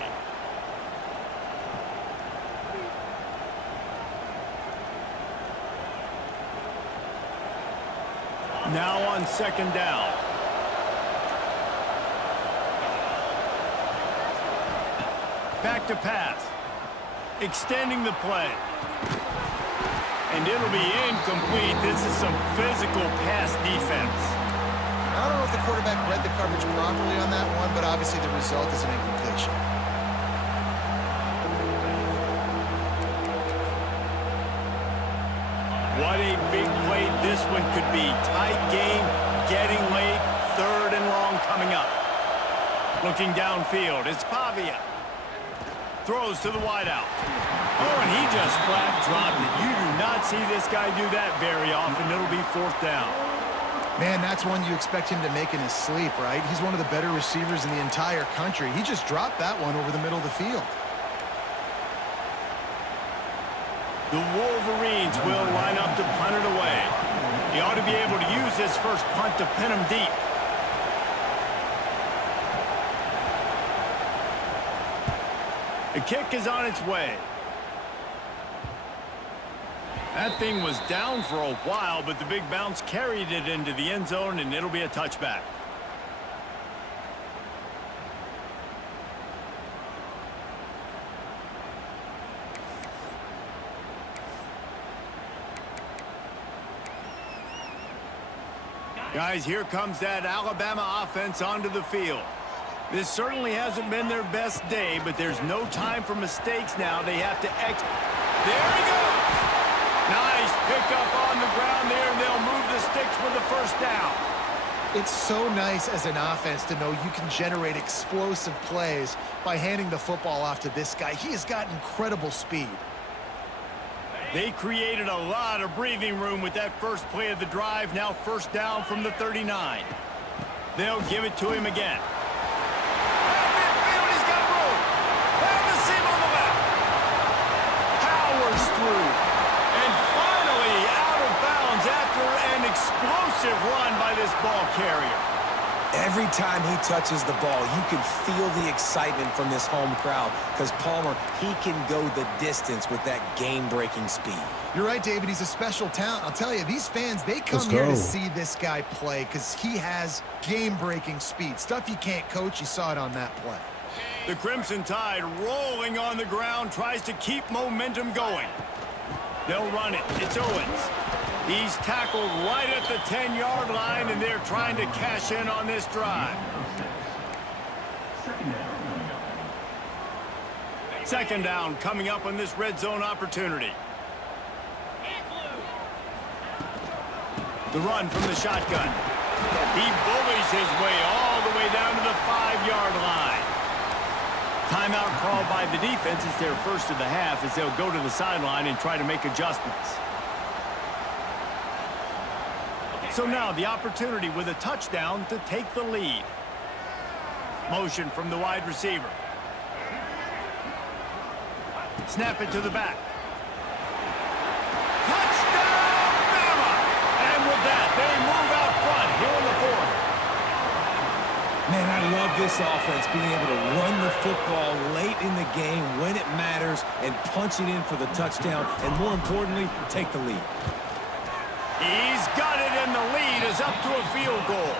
Now on 2nd down. Back to pass. Extending the play. And it'll be incomplete. This is some physical pass defense. I don't know if the quarterback read the coverage properly on that one, but obviously the result is an incompletion. What a big play this one could be. Tight game, getting late, 3rd and long coming up. Looking downfield, it's Pavia. Throws to the wideout. Oh, and he just flat dropped it. You do not see this guy do that very often. It'll be 4th down. Man, that's one you expect him to make in his sleep, right? He's one of the better receivers in the entire country. He just dropped that one over the middle of the field. The Wolverines will line up to punt it away. He ought to be able to use this first punt to pin him deep. The kick is on its way. That thing was down for a while, but the big bounce carried it into the end zone, and it'll be a touchback. Guys, here comes that Alabama offense onto the field. This certainly hasn't been their best day, but there's no time for mistakes now. They have to There he goes! Nice pickup on the ground there, and they'll move the sticks with the first down. It's so nice as an offense to know you can generate explosive plays by handing the football off to this guy. He has got incredible speed. They created a lot of breathing room with that first play of the drive. Now 1st down from the 39. They'll give it to him again. Midfield, he's got room. Found the seam on the left. Powers through. And finally out of bounds after an explosive run by this ball carrier. Every time he touches the ball, you can feel the excitement from this home crowd because Palmer, he can go the distance with that game-breaking speed. You're right, David. He's a special talent. I'll tell you, these fans, they come here to see this guy play because he has game-breaking speed. Stuff you can't coach. You saw it on that play. The Crimson Tide rolling on the ground, tries to keep momentum going. They'll run it. It's Owens. He's tackled right at the 10-yard line, and they're trying to cash in on this drive. 2nd down coming up on this red zone opportunity. The run from the shotgun. He bullies his way all the way down to the 5-yard line. Timeout called by the defense. It's their first of the half as they'll go to the sideline and try to make adjustments. So now the opportunity with a touchdown to take the lead. Motion from the wide receiver. Snap it to the back. Touchdown, Bama! And with that, they move out front here in the 4th. Man, I love this offense being able to run the football late in the game when it matters and punch it in for the touchdown and, more importantly, take the lead. He's got it, and the lead is up to a field goal.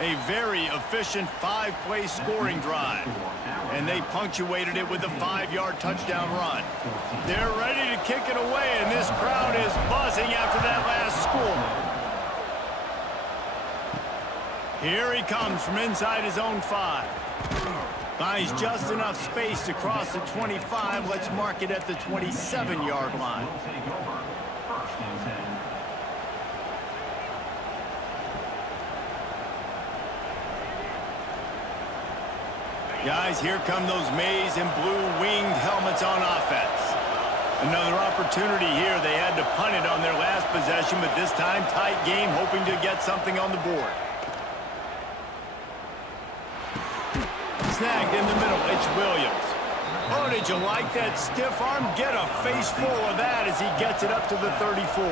A very efficient 5-play scoring drive. And they punctuated it with a 5-yard touchdown run. They're ready to kick it away, and this crowd is buzzing after that last score. Here he comes from inside his own 5. Finds just enough space to cross the 25. Let's mark it at the 27-yard line. Guys, here come those maize and blue winged helmets on offense. Another opportunity here. They had to punt it on their last possession, but this time tight game, hoping to get something on the board. Snagged in the middle. It's Williams. Oh, did you like that stiff arm? Get a face full of that as he gets it up to the 34.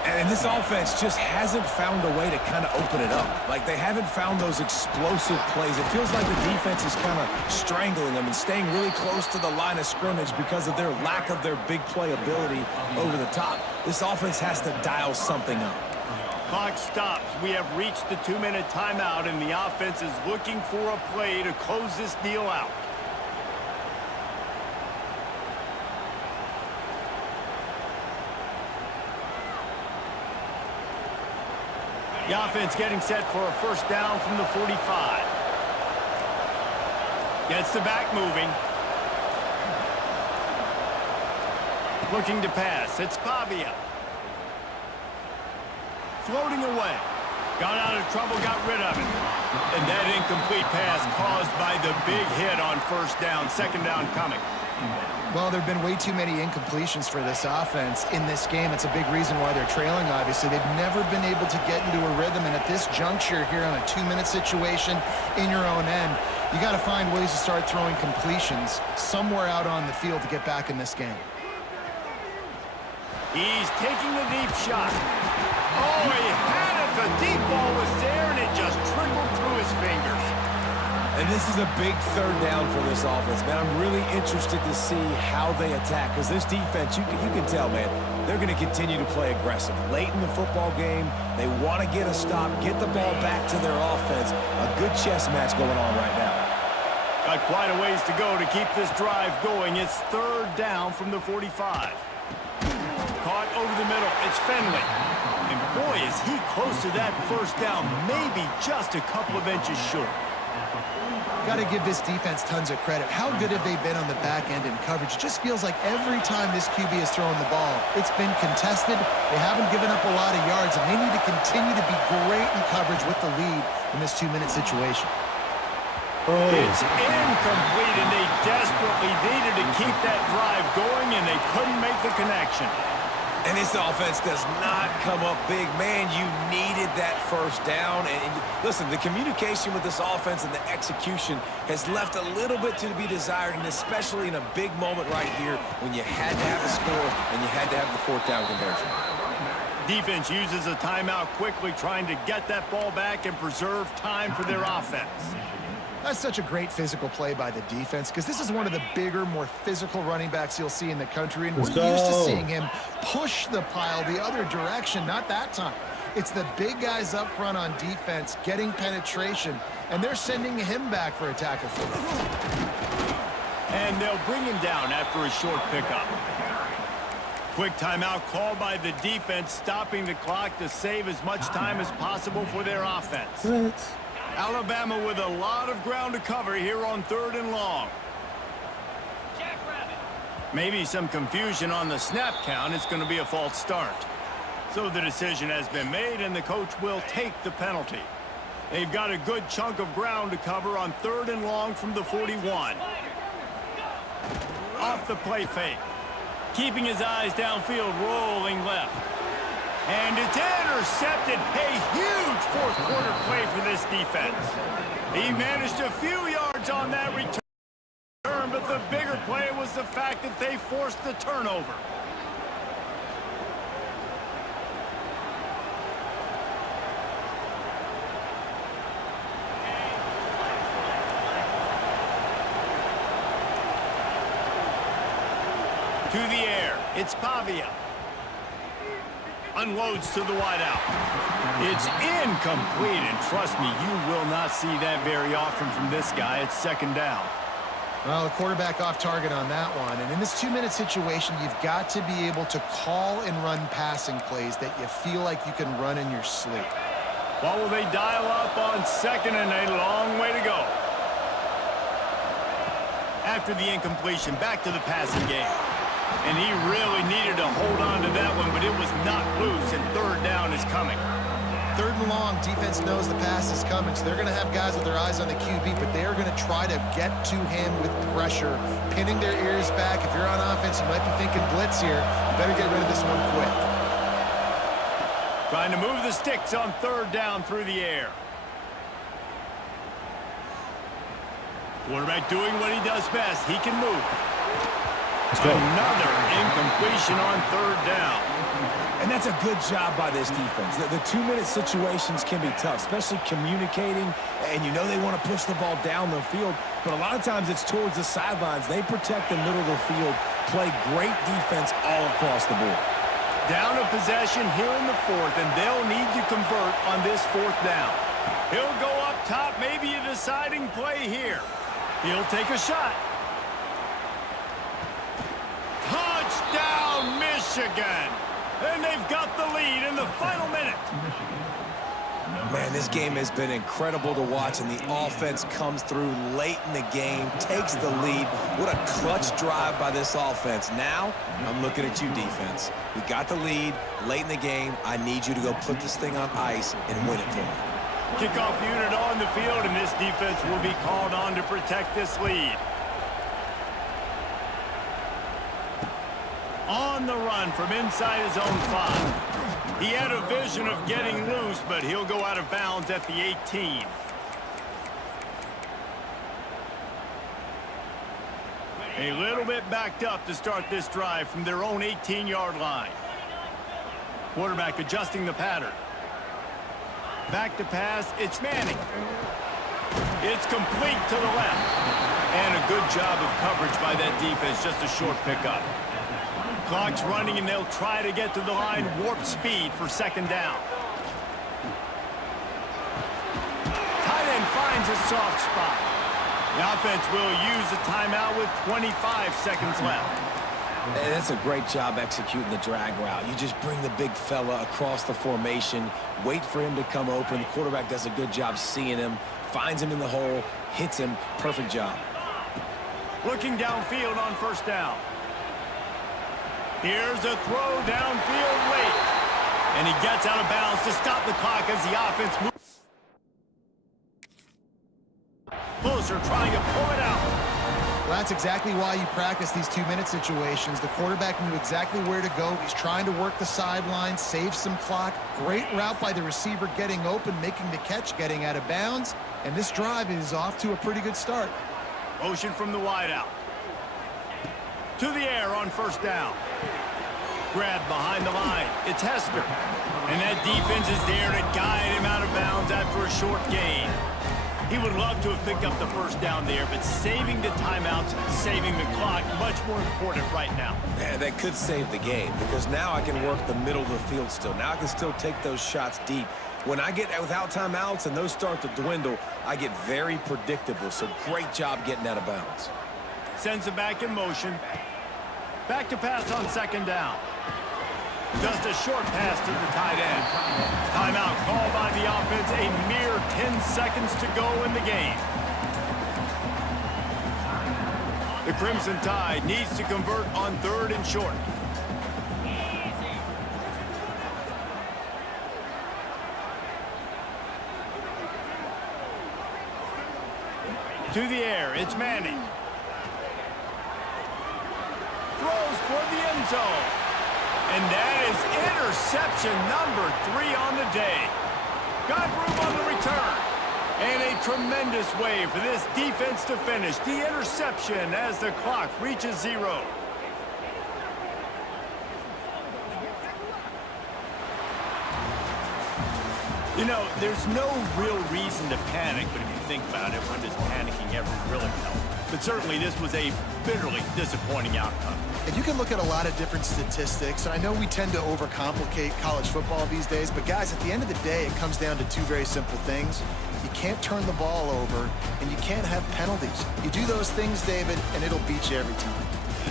And this offense just hasn't found a way to kind of open it up. Like, they haven't found those explosive plays. It feels like the defense is kind of strangling them and staying really close to the line of scrimmage because of their lack of their big play ability over the top. This offense has to dial something up. Clock stops. We have reached the 2-minute timeout, and the offense is looking for a play to close this deal out. The offense getting set for a first down from the 45. Gets the back moving. Looking to pass. It's Pavia. Floating away. Got out of trouble, got rid of it. And that incomplete pass caused by the big hit on first down. Second down coming. Well, there have been way too many incompletions for this offense in this game. It's a big reason why they're trailing, obviously. They've never been able to get into a rhythm, and at this juncture here on a 2-minute situation in your own end, you got to find ways to start throwing completions somewhere out on the field to get back in this game. He's taking a deep shot. Oh, he had it. The deep ball was there, and it just trickled through his fingers. And this is a big third down for this offense, man. I'm really interested to see how they attack, because this defense, you can tell, man, they're going to continue to play aggressive. Late in the football game, they want to get a stop, get the ball back to their offense. A good chess match going on right now. Got quite a ways to go to keep this drive going. It's third down from the 45. Caught over the middle. It's Finley. And boy, is he close to that first down, maybe just a couple of inches short. Got to give this defense tons of credit. How good have they been on the back end in coverage? It just feels like every time this QB is throwing the ball, it's been contested. They haven't given up a lot of yards, and they need to continue to be great in coverage with the lead in this 2-minute situation. It's incomplete, and they desperately needed to keep that drive going, and they couldn't make the connection. And this offense does not come up big. Man, you needed that first down. And listen, the communication with this offense and the execution has left a little bit to be desired, and especially in a big moment right here when you had to have a score and you had to have the fourth down conversion. Defense uses a timeout quickly, trying to get that ball back and preserve time for their offense. That's such a great physical play by the defense, because this is one of the bigger, more physical running backs you'll see in the country, and we're used to seeing him push the pile the other direction. Not that time. It's the big guys up front on defense getting penetration, and they're sending him back for a tackle for them. And they'll bring him down after a short pickup. Quick timeout called by the defense, stopping the clock to save as much time as possible for their offense. Alabama with a lot of ground to cover here on 3rd and long. Maybe some confusion on the snap count. It's going to be a false start. So the decision has been made, and the coach will take the penalty. They've got a good chunk of ground to cover on 3rd and long from the 41. Off the play fake. Keeping his eyes downfield, rolling left. And it's intercepted. A huge fourth-quarter play for this defense. He managed a few yards on that return, but the bigger play was the fact that they forced the turnover. To the air. It's Pavia. Unloads to the wideout. It's incomplete, and trust me, you will not see that very often from this guy. It's 2nd down. Well, the quarterback off target on that one. And in this 2-minute situation, you've got to be able to call and run passing plays that you feel like you can run in your sleep. What will they dial up on 2nd and a long way to go? After the incompletion, back to the passing game. And he really needed to hold on to that one, but it was not loose, and 3rd down is coming. 3rd and long, defense knows the pass is coming, so they're going to have guys with their eyes on the QB, but they are going to try to get to him with pressure, pinning their ears back. If you're on offense, you might be thinking blitz here. You better get rid of this one quick. Trying to move the sticks on 3rd down through the air. Quarterback doing what he does best. He can move. Another incompletion on 3rd down. And that's a good job by this defense. The 2-minute situations can be tough, especially communicating, and you know they want to push the ball down the field, but a lot of times it's towards the sidelines. They protect the middle of the field, play great defense all across the board. Down a possession here in the 4th, and they'll need to convert on this 4th down. He'll go up top, maybe a deciding play here. He'll take a shot. Touchdown, Michigan! And they've got the lead in the final minute. Man, this game has been incredible to watch, and the offense comes through late in the game, takes the lead. What a clutch drive by this offense. Now, I'm looking at you, defense. We got the lead late in the game. I need you to go put this thing on ice and win it for me. Kickoff unit on the field, and this defense will be called on to protect this lead. On the run from inside his own 5. He had a vision of getting loose, but he'll go out of bounds at the 18. A little bit backed up to start this drive from their own 18-yard line. Quarterback adjusting the pattern. Back to pass, it's Manning. It's complete to the left. And a good job of coverage by that defense, just a short pickup. Clock's running, and they'll try to get to the line, warp speed for second down. Tight end finds a soft spot. The offense will use a timeout with 25 seconds left. Hey, that's a great job executing the drag route. You just bring the big fella across the formation, wait for him to come open. The quarterback does a good job seeing him, finds him in the hole, hits him. Perfect job. Looking downfield on first down. Here's a throw downfield late. And he gets out of bounds to stop the clock as the offense moves closer, trying to pull it out. Well, that's exactly why you practice these 2-minute situations. The quarterback knew exactly where to go. He's trying to work the sideline, save some clock. Great route by the receiver getting open, making the catch, getting out of bounds. And this drive is off to a pretty good start. Motion from the wideout. To the air on first down. Grab behind the line. It's Hester. And that defense is there to guide him out of bounds after a short gain. He would love to have picked up the first down there, but saving the timeouts, saving the clock, much more important right now. Yeah, that could save the game, because now I can work the middle of the field still. Now I can still take those shots deep. When I get without timeouts and those start to dwindle, I get very predictable. So great job getting out of bounds. Sends it back in motion. Back to pass on second down. Just a short pass to the tight end. Timeout called by the offense. A mere 10 seconds to go in the game. The Crimson Tide needs to convert on third and short. To the air, it's Manning. Throws toward the end zone. And that is interception number 3 on the day. Got room on the return. And a tremendous way for this defense to finish. The interception as the clock reaches 0. You know, there's no real reason to panic, but if you think about it, when does panicking ever really help? But certainly this was a bitterly disappointing outcome. And you can look at a lot of different statistics, and I know we tend to overcomplicate college football these days, but guys, at the end of the day, it comes down to 2 very simple things. You can't turn the ball over, and you can't have penalties. You do those things, David, and it'll beat you every time.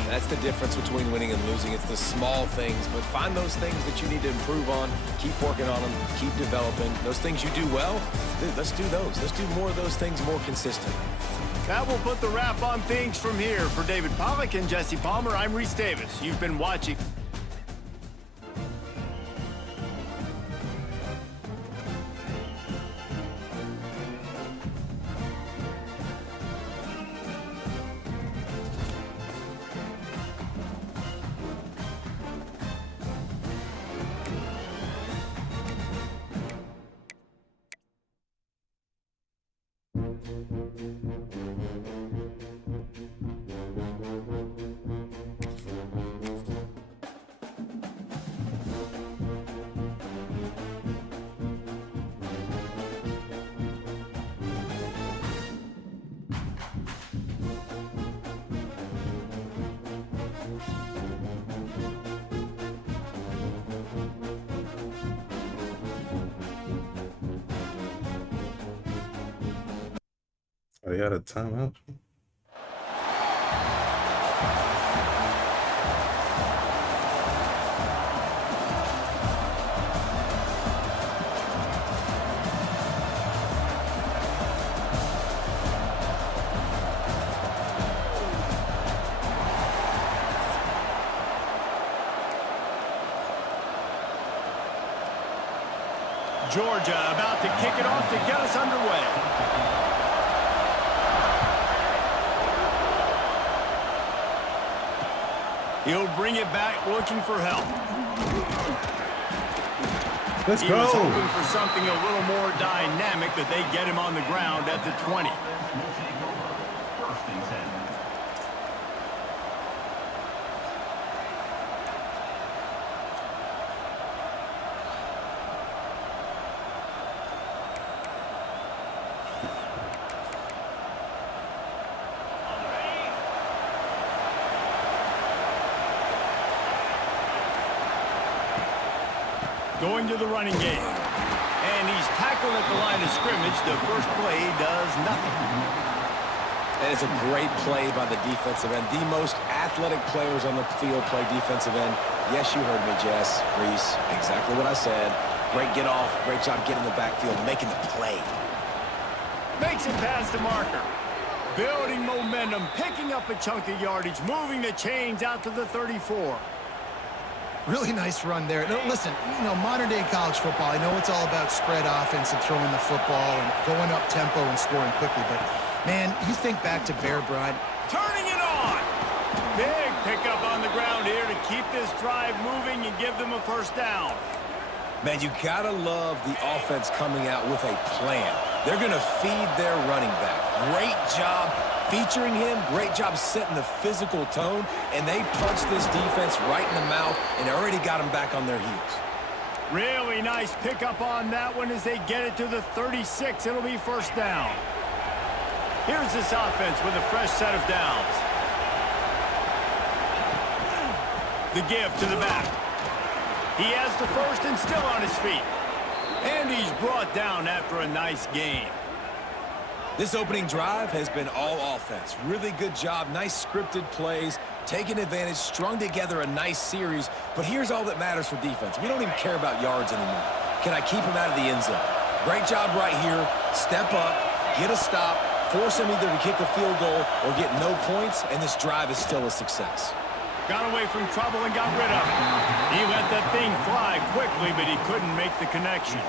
That's the difference between winning and losing. It's the small things, but find those things that you need to improve on. Keep working on them. Keep developing. Those things you do well, dude, let's do those. Let's do more of those things more consistently. That will put the wrap on things from here. For David Pollack and Jesse Palmer, I'm Reese Davis. You've been watching. Oh, you had a timeout? Georgia about to kick it off to get us underway. He'll bring it back looking for help. Let's He go. was hoping for something a little more dynamic, but they get him on the ground at the 20. Will take over. First and 10. Going to the running game. And he's tackled at the line of scrimmage. The first play does nothing. And it's a great play by the defensive end. The most athletic players on the field play defensive end. Yes, you heard me, Jess, Reese. Exactly what I said. Great get off. Great job getting the backfield, making the play. Makes it past the marker. Building momentum, picking up a chunk of yardage, moving the chains out to the 34. Really nice run there. No, listen, you know, modern-day college football, I know it's all about spread offense and throwing the football and going up tempo and scoring quickly, but, man, you think back to Bear Bryant. Turning it on. Big pickup on the ground here to keep this drive moving and give them a first down. Man, you gotta love the offense coming out with a plan. They're gonna feed their running back. Great job featuring him. Great job setting the physical tone. And they punched this defense right in the mouth and already got them back on their heels. Really nice pickup on that one as they get it to the 36. It'll be first down. Here's this offense with a fresh set of downs. The give to the back. He has the first and still on his feet. And he's brought down after a nice gain. This opening drive has been all offense. Really good job, nice scripted plays, taking advantage, strung together a nice series. But here's all that matters for defense. We don't even care about yards anymore. Can I keep him out of the end zone? Great job right here. Step up, get a stop, force him either to kick a field goal or get no points, and this drive is still a success. Got away from trouble and got rid of it. He let that thing fly quickly, but he couldn't make the connection.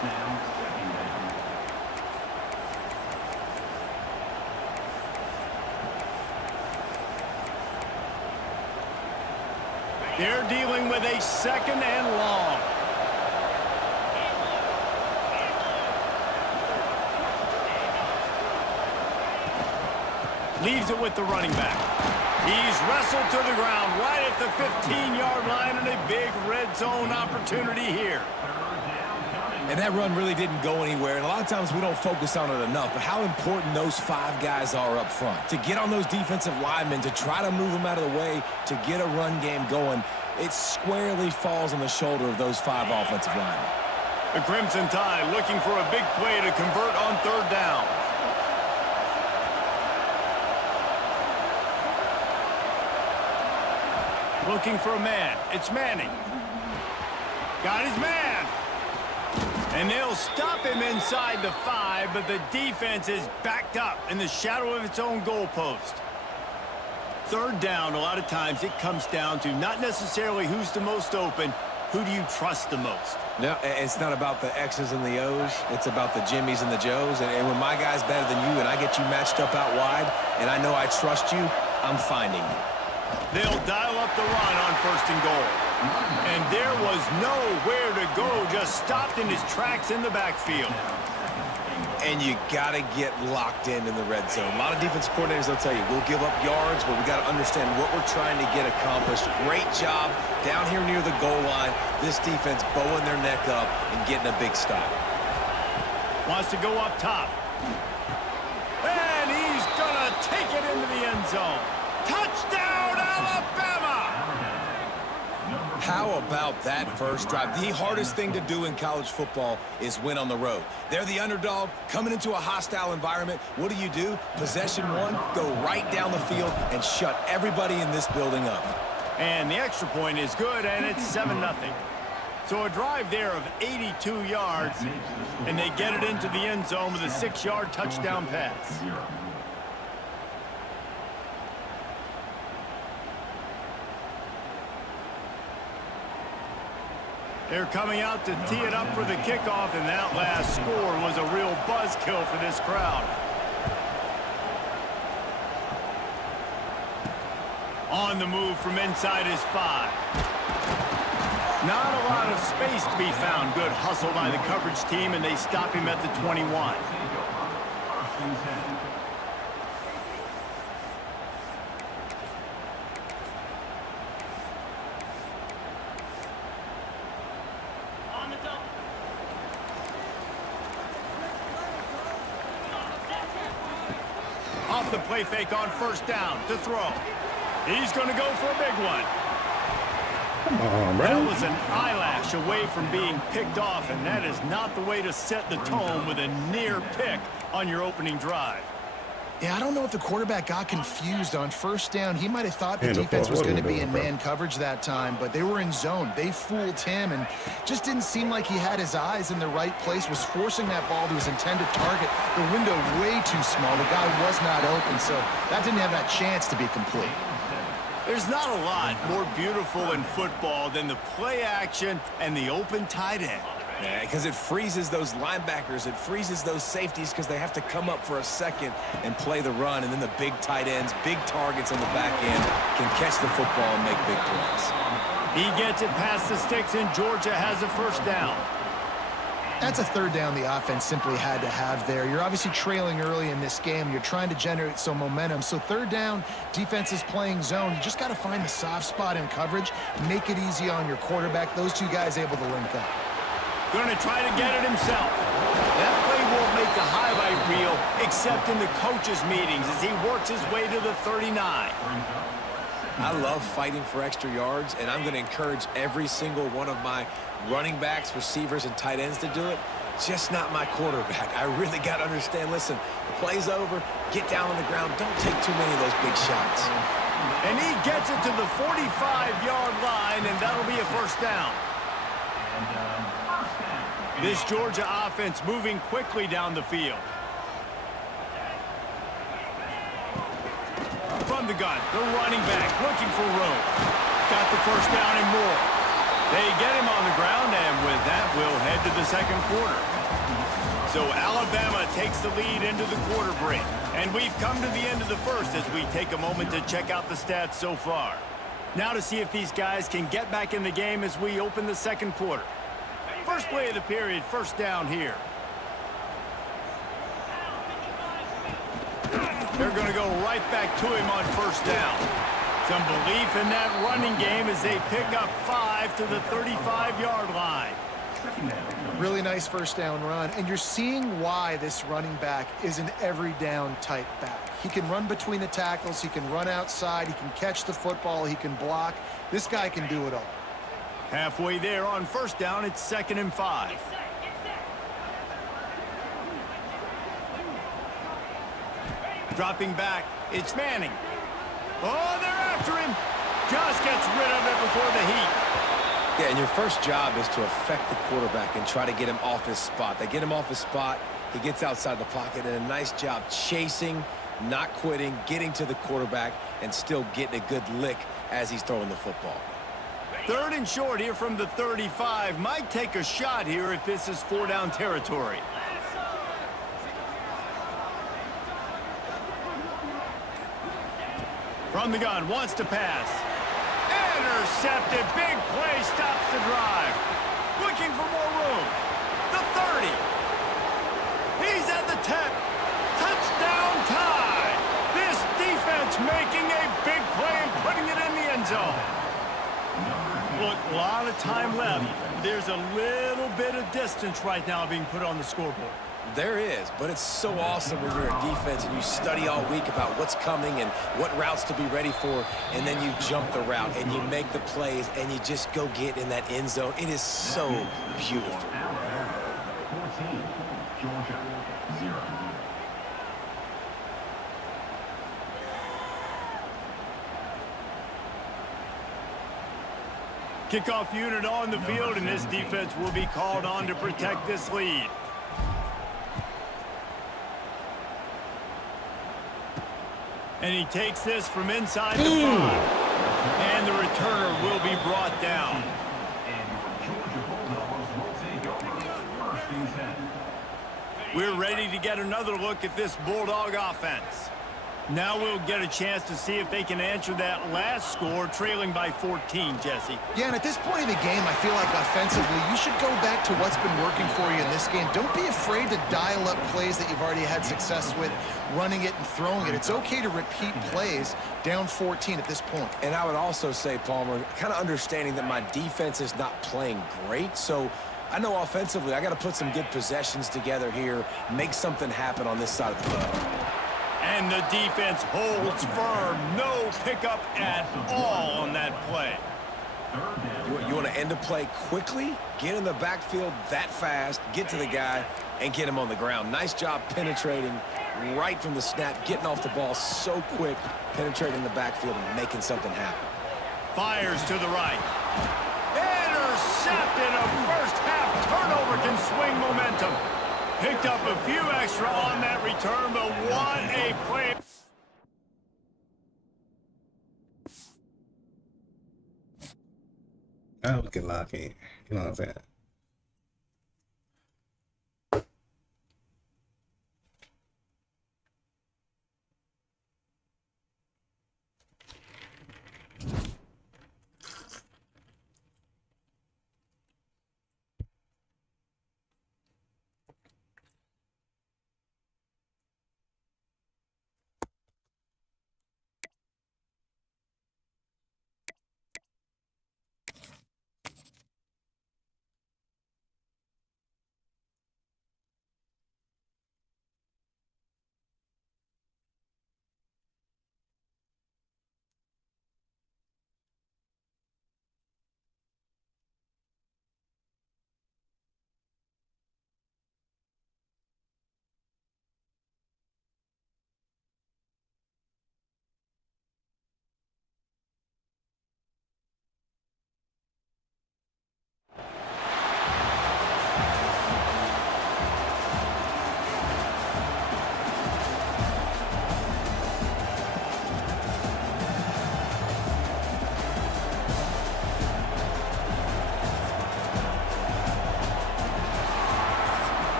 They're dealing with a second and long. Leaves it with the running back. He's wrestled to the ground right at the 15-yard line and a big red zone opportunity here. And that run really didn't go anywhere, and a lot of times we don't focus on it enough, but how important those five guys are up front. To get on those defensive linemen, to try to move them out of the way, to get a run game going, it squarely falls on the shoulder of those five offensive linemen. The Crimson Tide looking for a big play to convert on third down. Looking for a man. It's Manning. Got his man. And they'll stop him inside the 5, but the defense is backed up in the shadow of its own goalpost. Third down, a lot of times it comes down to not necessarily who's the most open, who do you trust the most? No, it's not about the X's and the O's. It's about the Jimmys and the Joes. And when my guy's better than you and I get you matched up out wide and I know I trust you, I'm finding you. They'll dial up the run on first and goal. And there was nowhere to go, just stopped in his tracks in the backfield. And you got to get locked in the red zone. A lot of defense coordinators, they'll tell you, we'll give up yards, but we got to understand what we're trying to get accomplished. Great job down here near the goal line. This defense bowing their neck up and getting a big stop. Wants to go up top. And he's going to take it into the end zone. Touchdown, Alabama! How about that first drive? The hardest thing to do in college football is win on the road. They're the underdog coming into a hostile environment. What do? Possession one, go right down the field and shut everybody in this building up. And the extra point is good, and it's 7-0. So a drive there of 82 yards, and they get it into the end zone with a 6-yard touchdown pass. They're coming out to tee it up for the kickoff, and that last score was a real buzzkill for this crowd. On the move from inside his 5. Not a lot of space to be found. Good hustle by the coverage team, and they stop him at the 21. Off the play fake on first down to throw. He's going to go for a big one. Come on, bro. That was an eyelash away from being picked off, and that is not the way to set the tone with a near pick on your opening drive. Yeah, I don't know if the quarterback got confused on first down. He might have thought the defense was going to be in man coverage that time, but they were in zone. They fooled him and just didn't seem like he had his eyes in the right place, was forcing that ball to his intended target. The window way too small. The guy was not open, so that didn't have that chance to be complete. There's not a lot more beautiful in football than the play action and the open tight end. Yeah, because it freezes those linebackers. It freezes those safeties because they have to come up for a second and play the run. And then the big tight ends, big targets on the back end can catch the football and make big plays. He gets it past the sticks, and Georgia has a first down. That's a third down the offense simply had to have there. You're obviously trailing early in this game. You're trying to generate some momentum. So third down, defense is playing zone. You just got to find the soft spot in coverage, make it easy on your quarterback. Those two guys able to link up. Going to try to get it himself. That play won't make the highlight reel, except in the coaches' meetings as he works his way to the 39. I love fighting for extra yards, and I'm going to encourage every single one of my running backs, receivers, and tight ends to do it. Just not my quarterback. I really got to understand, listen, the play's over, get down on the ground, don't take too many of those big shots. And he gets it to the 45-yard line, and that'll be a first down. This Georgia offense moving quickly down the field. From the gun, the running back looking for room. Got the first down and more. They get him on the ground, and with that, we'll head to the second quarter. So Alabama takes the lead into the quarter break. And we've come to the end of the first as we take a moment to check out the stats so far. Now to see if these guys can get back in the game as we open the second quarter. First play of the period, first down here. They're going to go right back to him on first down. Some belief in that running game as they pick up 5 to the 35-yard line. Really nice first down run, and you're seeing why this running back is an every down type back. He can run between the tackles, he can run outside, he can catch the football, he can block. This guy can do it all. Halfway there on first down, it's 2nd and 5. Dropping back, it's Manning. Oh, they're after him. Just gets rid of it before the heat. Yeah, and your first job is to affect the quarterback and try to get him off his spot. They get him off his spot, he gets outside the pocket, and a nice job chasing, not quitting, getting to the quarterback, and still getting a good lick as he's throwing the football. 3rd and short here from the 35. Might take a shot here if this is 4-down territory. From the gun, wants to pass. Intercepted, big play, stops the drive. Looking for more room. The 30. He's at the 10. Touchdown tie. This defense making a big play and putting it in the end zone. Look, a lot of time left. There's a little bit of distance right now being put on the scoreboard. There is, but it's so awesome when you're a defense and you study all week about what's coming and what routes to be ready for, and then you jump the route and you make the plays and you just go get in that end zone. It is so beautiful. 14, Georgia, 0. Kickoff unit on the field, and this defense will be called on to protect this lead. And he takes this from inside the 5. And the returner will be brought down. We're ready to get another look at this Bulldog offense. Now we'll get a chance to see if they can answer that last score, trailing by 14, Jesse. Yeah, and at this point in the game, I feel like offensively, you should go back to what's been working for you in this game. Don't be afraid to dial up plays that you've already had success with, running it and throwing it. It's okay to repeat plays down 14 at this point. And I would also say, Palmer, kind of understanding that my defense is not playing great, so I know offensively I got to put some good possessions together here, make something happen on this side of the field. And the defense holds firm. No pickup at all on that play. You want to end a play quickly, get in the backfield that fast, get to the guy, and get him on the ground. Nice job penetrating right from the snap, getting off the ball so quick, penetrating the backfield and making something happen. Fires to the right. Intercepted. A first half turnover can swing momentum. Picked up a few extra on that return, but what a play. Now we can lock in. You know what I'm saying?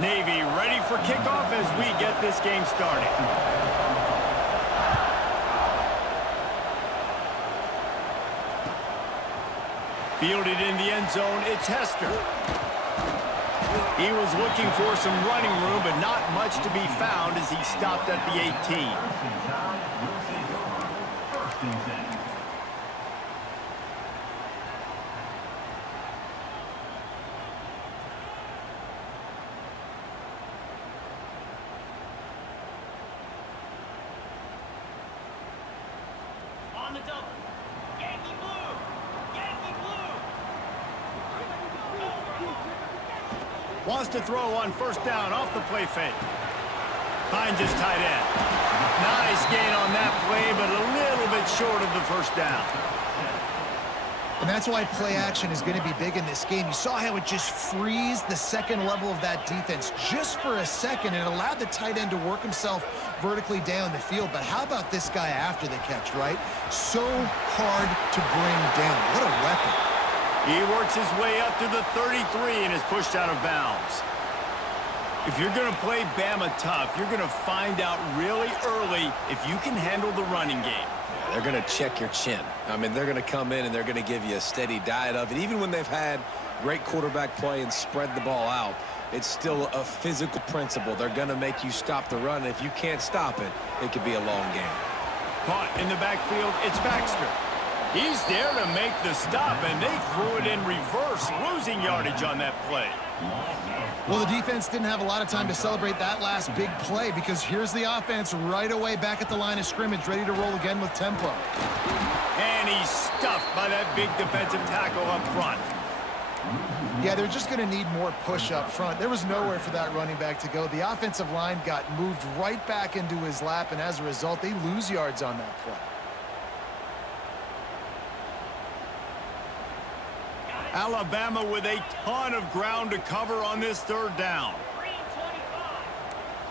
Navy ready for kickoff as we get this game started. Fielded in the end zone, it's Hester. He was looking for some running room, but not much to be found as he stopped at the 18. On the double. Yankee blue. Yankee blue. Wants to throw on first down off the play fake. Finds his tight end. Nice gain on that play, but a little bit short of the first down. And that's why play action is going to be big in this game. You saw how it just frees the second level of that defense just for a second. It allowed the tight end to work himself vertically down the field. But how about this guy after the catch, right? So hard to bring down. What a weapon. He works his way up to the 33 and is pushed out of bounds. If you're going to play Bama tough, you're going to find out really early if you can handle the running game. They're going to check your chin. I mean, they're going to come in and they're going to give you a steady diet of it. Even when they've had great quarterback play and spread the ball out, it's still a physical principle. They're going to make you stop the run. And if you can't stop it, it could be a long game. Caught in the backfield, it's Baxter. He's there to make the stop, and they threw it in reverse, losing yardage on that play. Well, the defense didn't have a lot of time to celebrate that last big play because here's the offense right away back at the line of scrimmage, ready to roll again with tempo. And he's stuffed by that big defensive tackle up front. Yeah, they're just going to need more push up front. There was nowhere for that running back to go. The offensive line got moved right back into his lap, and as a result, they lose yards on that play. Alabama with a ton of ground to cover on this third down.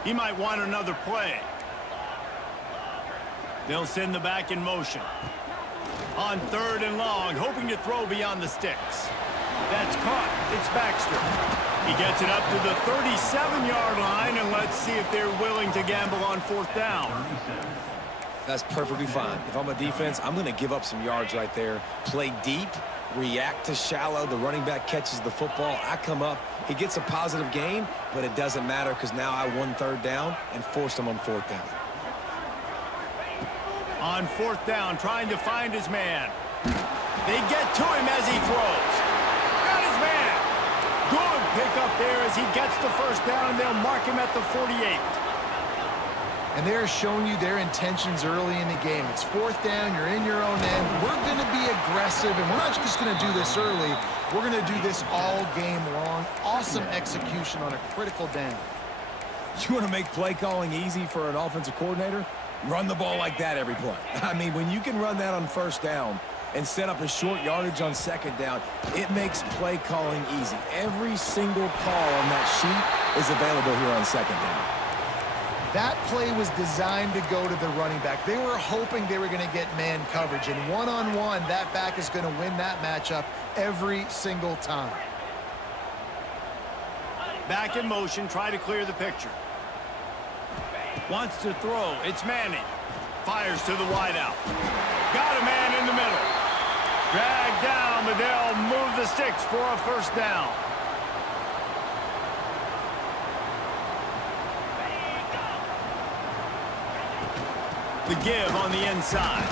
He might want another play. They'll send the back in motion. On 3rd and long, hoping to throw beyond the sticks. That's caught. It's Baxter. He gets it up to the 37-yard line, and let's see if they're willing to gamble on 4th down. That's perfectly fine. If I'm a defense, I'm going to give up some yards right there. Play deep, react to shallow. The running back catches the football. I come up. He gets a positive gain, but it doesn't matter because now I won 3rd down and forced him on 4th down. On 4th down, trying to find his man. They get to him as he throws. Got his man. Good pick up there as he gets the 1st down, and they'll mark him at the 48. And they're showing you their intentions early in the game. It's 4th down, you're in your own end. We're going to be aggressive, and we're not just going to do this early. We're going to do this all game long. Awesome execution on a critical down. You want to make play calling easy for an offensive coordinator? Run the ball like that every play. I mean, when you can run that on 1st down and set up a short yardage on 2nd down, it makes play calling easy. Every single call on that sheet is available here on 2nd down. That play was designed to go to the running back. They were hoping they were going to get man coverage, and one-on-one, that back is going to win that matchup every single time. Back in motion, try to clear the picture. Wants to throw. It's Manning. Fires to the wideout. Got a man in the middle. Dragged down, but they'll move the sticks for a 1st down. The give on the inside.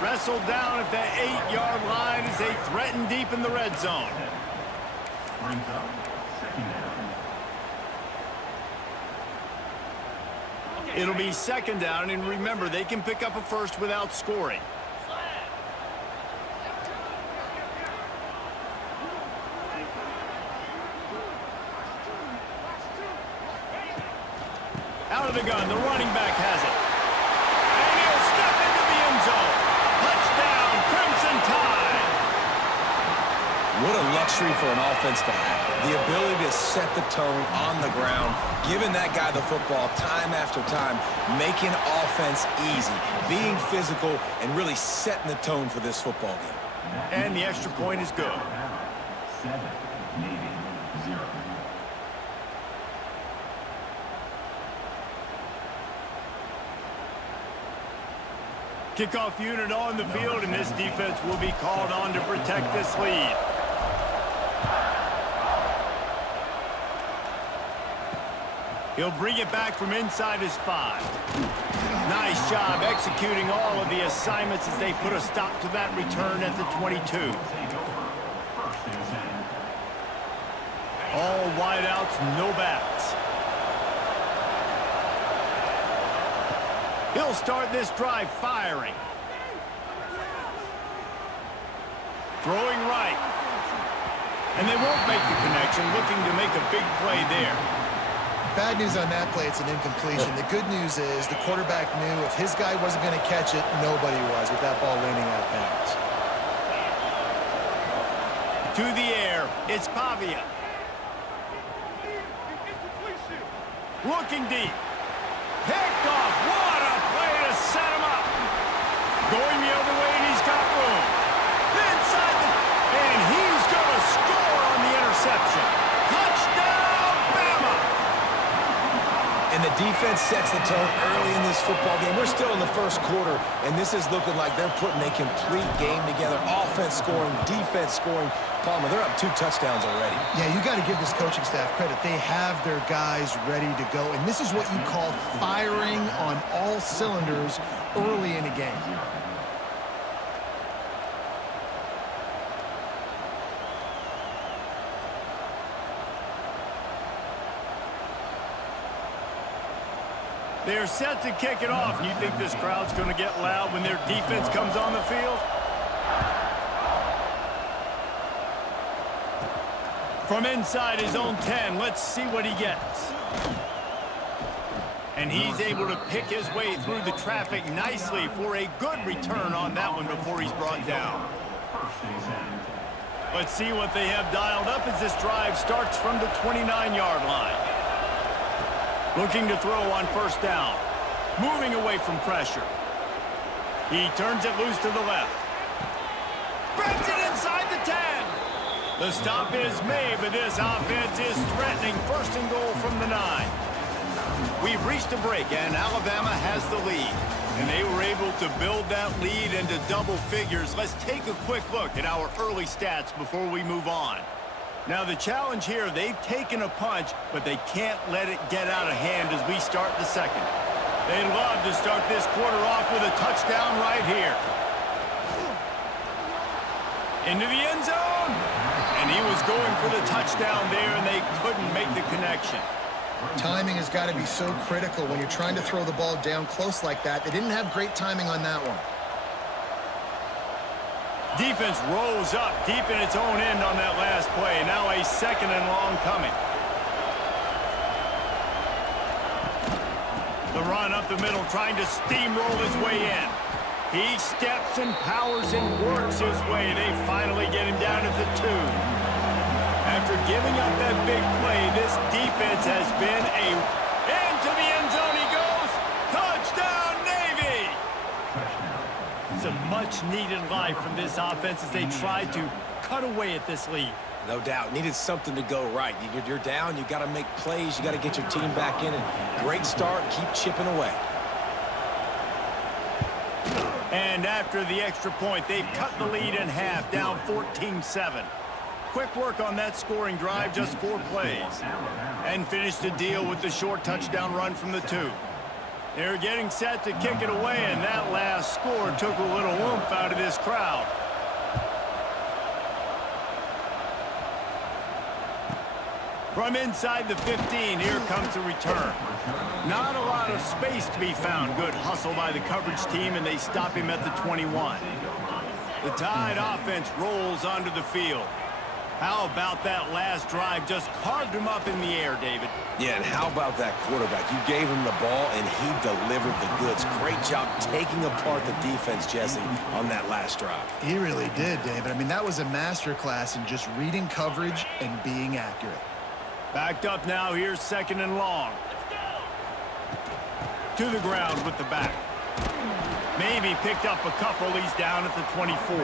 Wrestled down at the 8-yard line as they threaten deep in the red zone. Brings up 2nd down. It'll be 2nd down, and remember, they can pick up a 1st without scoring. Out of the gun, the running back has it. And he'll step into the end zone. Touchdown, Crimson Tide. What a luxury for an offense to have. The ability to set the tone on the ground, giving that guy the football time after time, making offense easy, being physical, and really setting the tone for this football game. And the extra point is good. 7, Navy, 0. Kickoff unit on the field, and this defense will be called on to protect this lead. He'll bring it back from inside his 5. Nice job executing all of the assignments as they put a stop to that return at the 22. All wideouts, no backs. He'll start this drive firing. Throwing right. And they won't make the connection, looking to make a big play there. Bad news on that play, it's an incompletion. The good news is the quarterback knew if his guy wasn't going to catch it, nobody was with that ball landing out of bounds. To the air, it's Pavia. Looking deep. Picked off. What a play to set him up. Going the other way, and he's got room. Inside the... And he's going to score on the interception. Touchdown, Bama! And the defense sets the tone early in this football game. We're still in the 1st quarter, and this is looking like they're putting a complete game together. Offense scoring, defense scoring. Palmer, they're up 2 touchdowns already. Yeah, you got to give this coaching staff credit. They have their guys ready to go, and this is what you call firing on all cylinders early in a game. They're set to kick it off. You think this crowd's going to get loud when their defense comes on the field? From inside his own 10, let's see what he gets. And he's able to pick his way through the traffic nicely for a good return on that one before he's brought down. Let's see what they have dialed up as this drive starts from the 29-yard line. Looking to throw on first down. Moving away from pressure. He turns it loose to the left. Grabs it inside the 10. The stop is made, but this offense is threatening first and goal from the 9. We've reached a break, and Alabama has the lead. And they were able to build that lead into double figures. Let's take a quick look at our early stats before we move on. Now, the challenge here, they've taken a punch, but they can't let it get out of hand as we start the second. They'd love to start this quarter off with a touchdown right here. Into the end zone. And he was going for the touchdown there, and they couldn't make the connection. Timing has got to be so critical when you're trying to throw the ball down close like that. They didn't have great timing on that one. Defense rose up deep in its own end on that last play. Now a second and long coming. The run up the middle, trying to steamroll his way in. He steps and powers and works his way. They finally get him down at the 2. After giving up that big play, this defense has been into the end zone he goes. Touchdown, Navy! Some much-needed life from this offense as they tried to cut away at this lead. No doubt. Needed something to go right. You're down. You got to make plays. You got to get your team back in. And great start. Keep chipping away. And after the extra point, they've cut the lead in half, down 14-7. Quick work on that scoring drive, just 4 plays. And finished the deal with the short touchdown run from the 2. They're getting set to kick it away, and that last score took a little oomph out of this crowd. From inside the 15, here comes the return. Not a lot of space to be found. Good hustle by the coverage team, and they stop him at the 21. The Tide offense rolls onto the field. How about that last drive? Just carved him up in the air, David. Yeah, and how about that quarterback? You gave him the ball, and he delivered the goods. Great job taking apart the defense, Jesse, on that last drive. He really did, David. I mean, that was a masterclass in just reading coverage and being accurate. Backed up now, here's second and long. To the ground with the back. Maybe picked up a couple. He's down at the 24.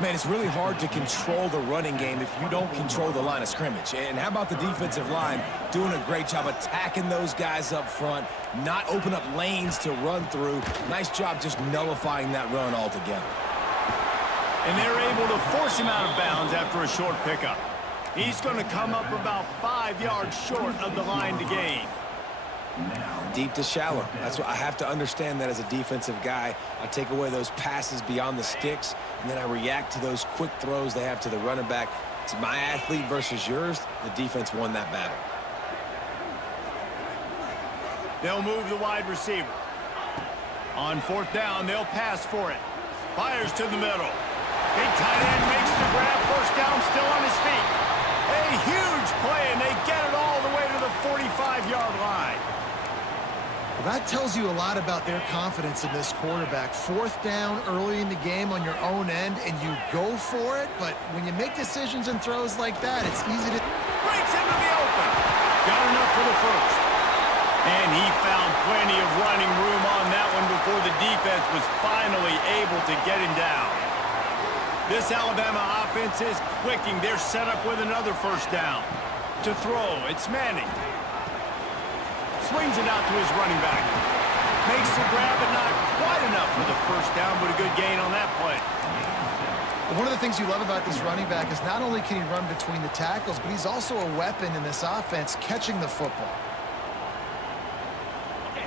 Man, it's really hard to control the running game if you don't control the line of scrimmage. And how about the defensive line doing a great job attacking those guys up front, not open up lanes to run through. Nice job just nullifying that run altogether. And they're able to force him out of bounds after a short pickup. He's going to come up about 5 yards short of the line to gain. Deep to shallow. That's what I have to understand that as a defensive guy. I take away those passes beyond the sticks, and then I react to those quick throws they have to the running back. It's my athlete versus yours. The defense won that battle. They'll move the wide receiver. On fourth down, they'll pass for it. Fires to the middle. Big tight end makes the grab. First down, still on his feet. A huge play, and they get it all the way to the 45-yard line. Well, that tells you a lot about their confidence in this quarterback. Fourth down early in the game on your own end, and you go for it. But when you make decisions and throws like that, it's easy to... Breaks into the open. Got enough for the first. And he found plenty of running room on that one before the defense was finally able to get him down. This Alabama offense is clicking. They're set up with another first down. To throw, it's Manning. Swings it out to his running back. Makes the grab, but not quite enough for the first down, but a good gain on that play. One of the things you love about this running back is not only can he run between the tackles, but he's also a weapon in this offense catching the football.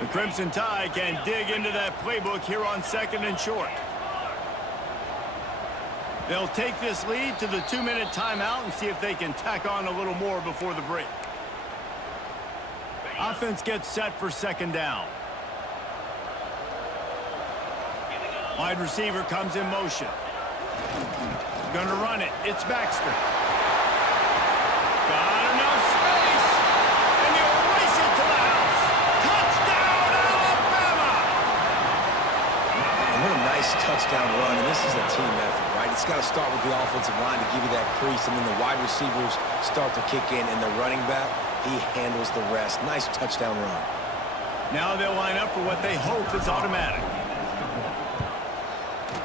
The Crimson Tide can dig into that playbook here on second and short. They'll take this lead to the 2-minute timeout and see if they can tack on a little more before the break. Offense gets set for second down. Wide receiver comes in motion. Gonna run it. It's Baxter. Got enough space. And he'll race it to the house. Touchdown, Alabama! And what a nice touchdown run. And this is a team effort, right? It's got to start with the offensive line to give you that crease, and then the wide receivers start to kick in, and the running back, He handles the rest. Nice touchdown run. Now they'll line up for what they hope is automatic.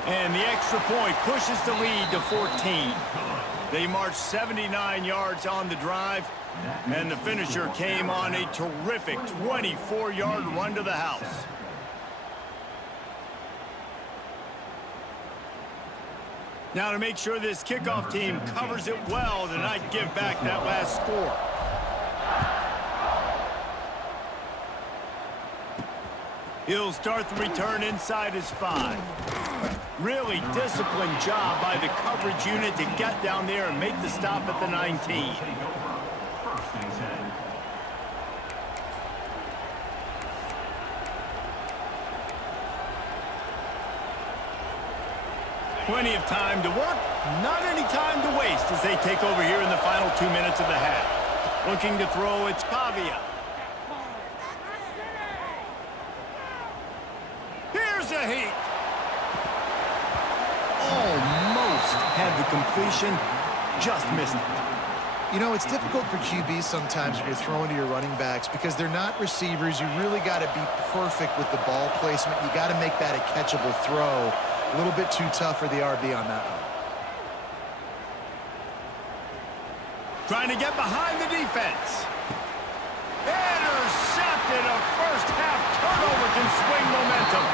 And the extra point pushes the lead to 14. They marched 79 yards on the drive, and the finisher came on a terrific 24-yard run to the house. Now to make sure this kickoff team covers it well to not give back that last score. He'll start the return inside his 5. Really disciplined job by the coverage unit to get down there and make the stop at the 19. First and 10. Plenty of time to work, not any time to waste as they take over here in the final 2 minutes of the half. Looking to throw, it's Pavia. Here's a heat. Almost had the completion, just missed it. You know, it's difficult for QBs sometimes when you're throwing to your running backs because they're not receivers. You really got to be perfect with the ball placement. You got to make that a catchable throw. A little bit too tough for the RB on that one. Trying to get behind the defense. Intercepted. A first half turnover can swing momentum.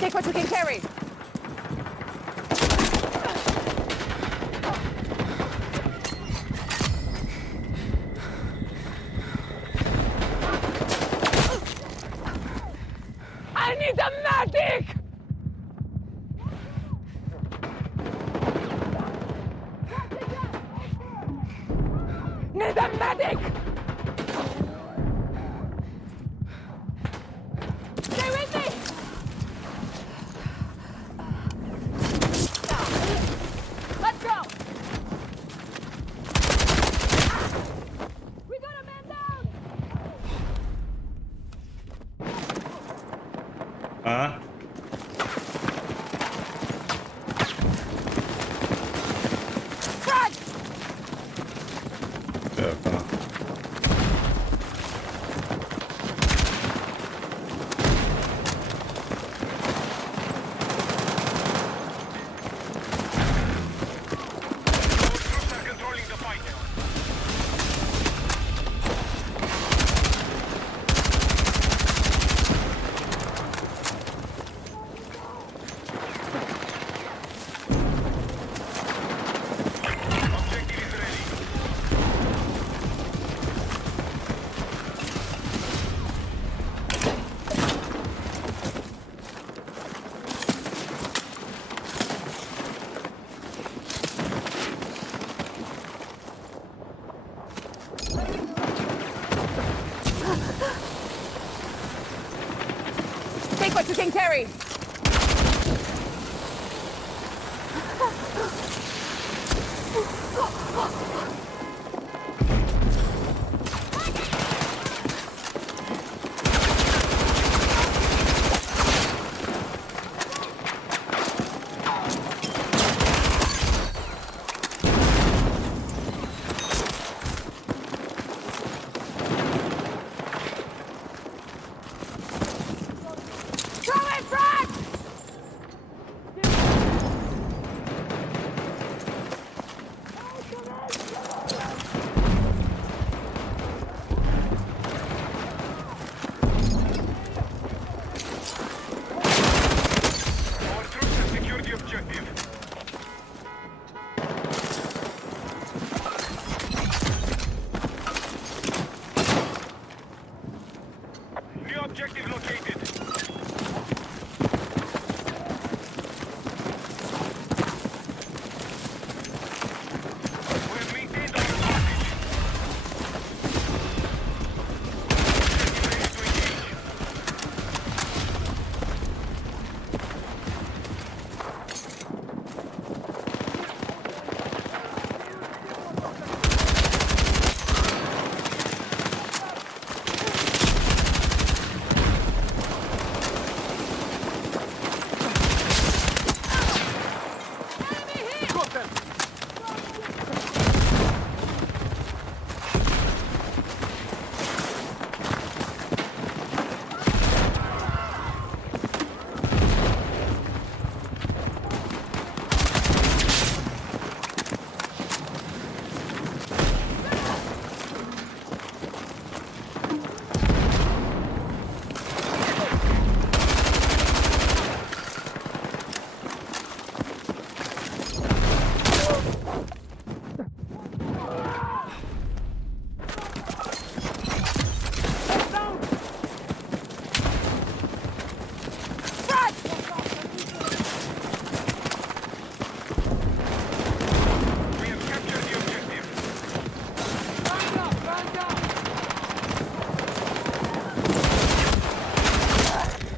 Take what you can carry. I need a medic! Need a medic! Stay with me! Let's go! We got a man down! Huh? Front! Yeah, come on. Troops are controlling the fight. Objective is ready. Take what you can carry. Throw it, front! Our troops have secured the objective. New objective located. We have maintained our advantage. Objective ready to engage. We have captured the objective.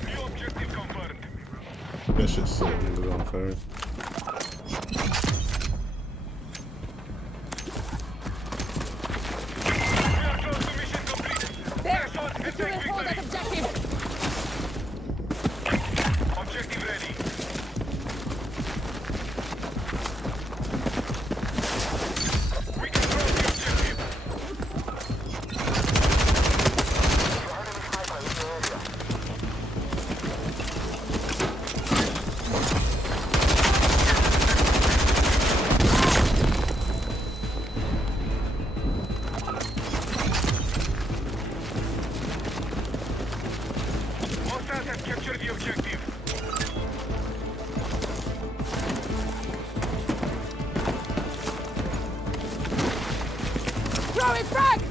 New objective confirmed. That shit's so good on first. We are close to mission complete. There! Press on and Secure take and hold that victory. objective! Objective ready. We control the objective. Hostiles have captured the objective. Boys, front!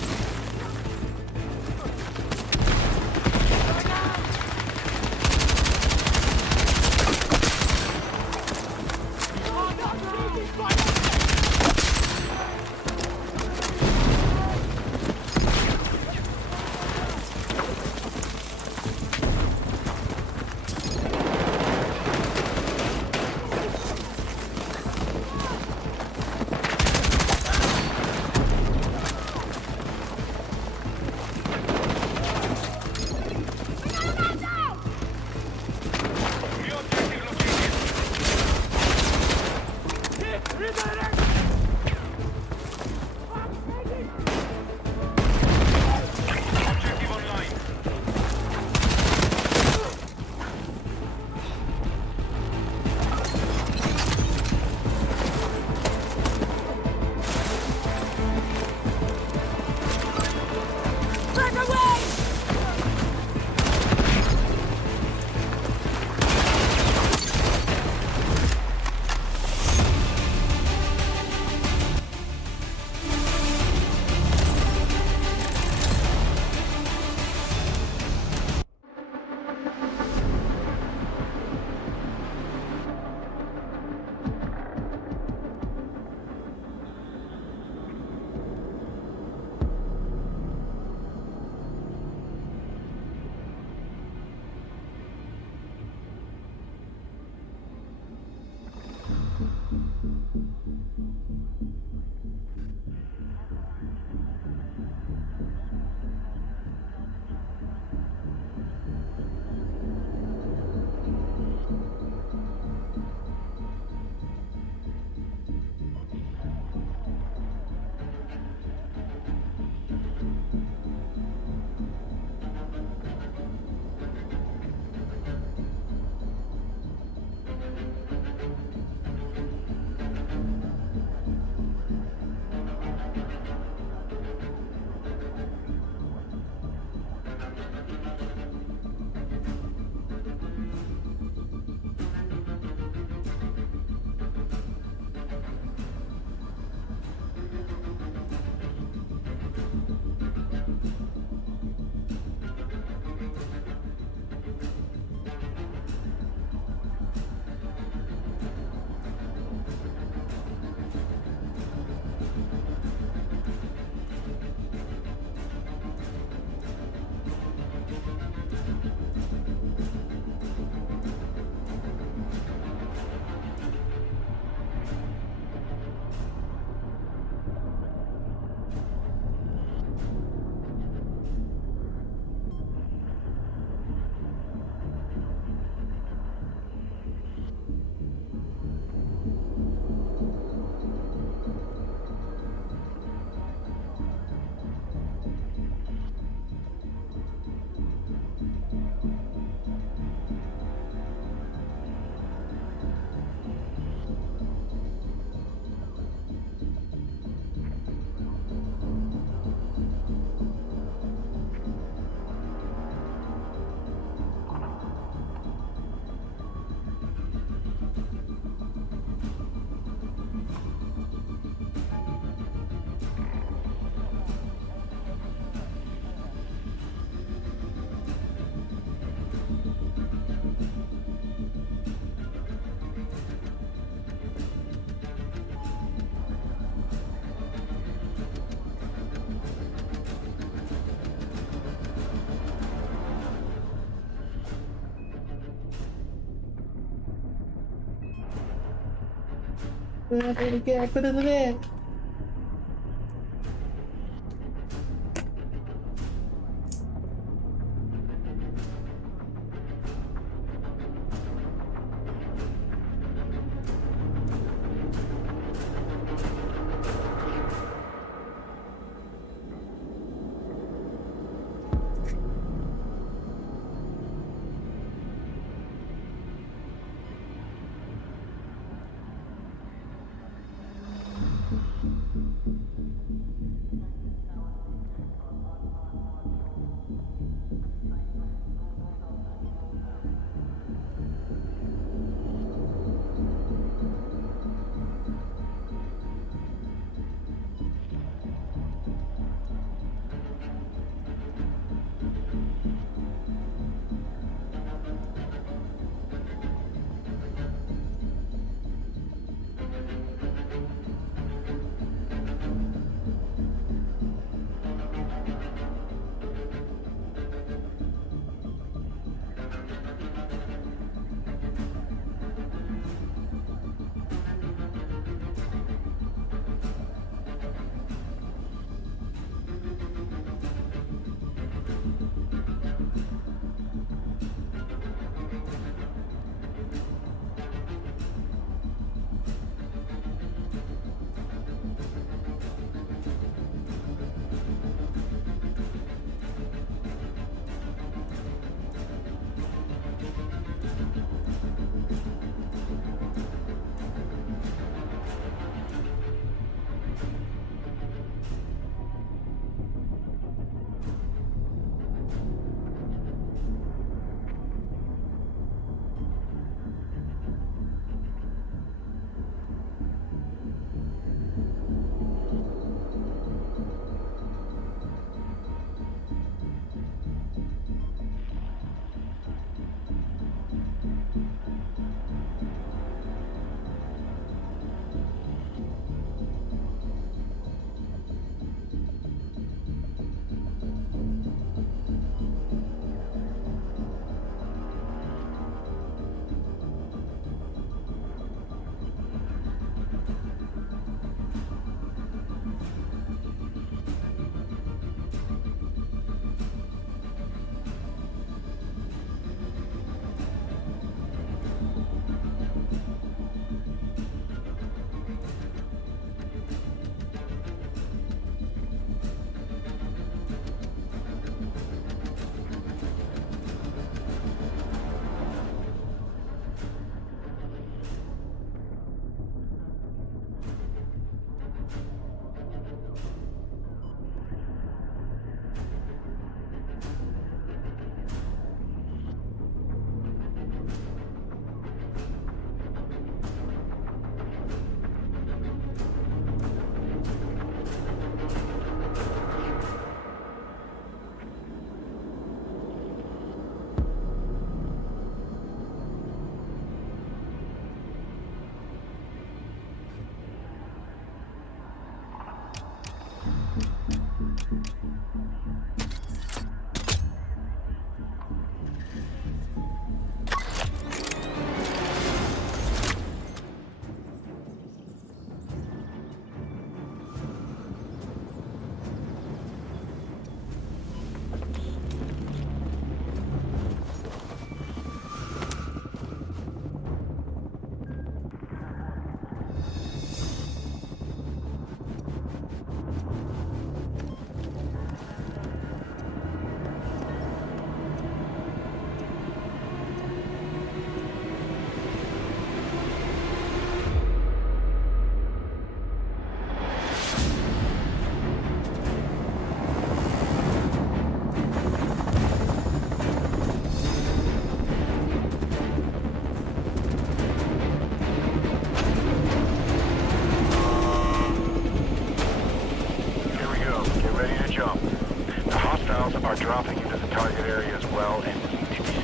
Break away!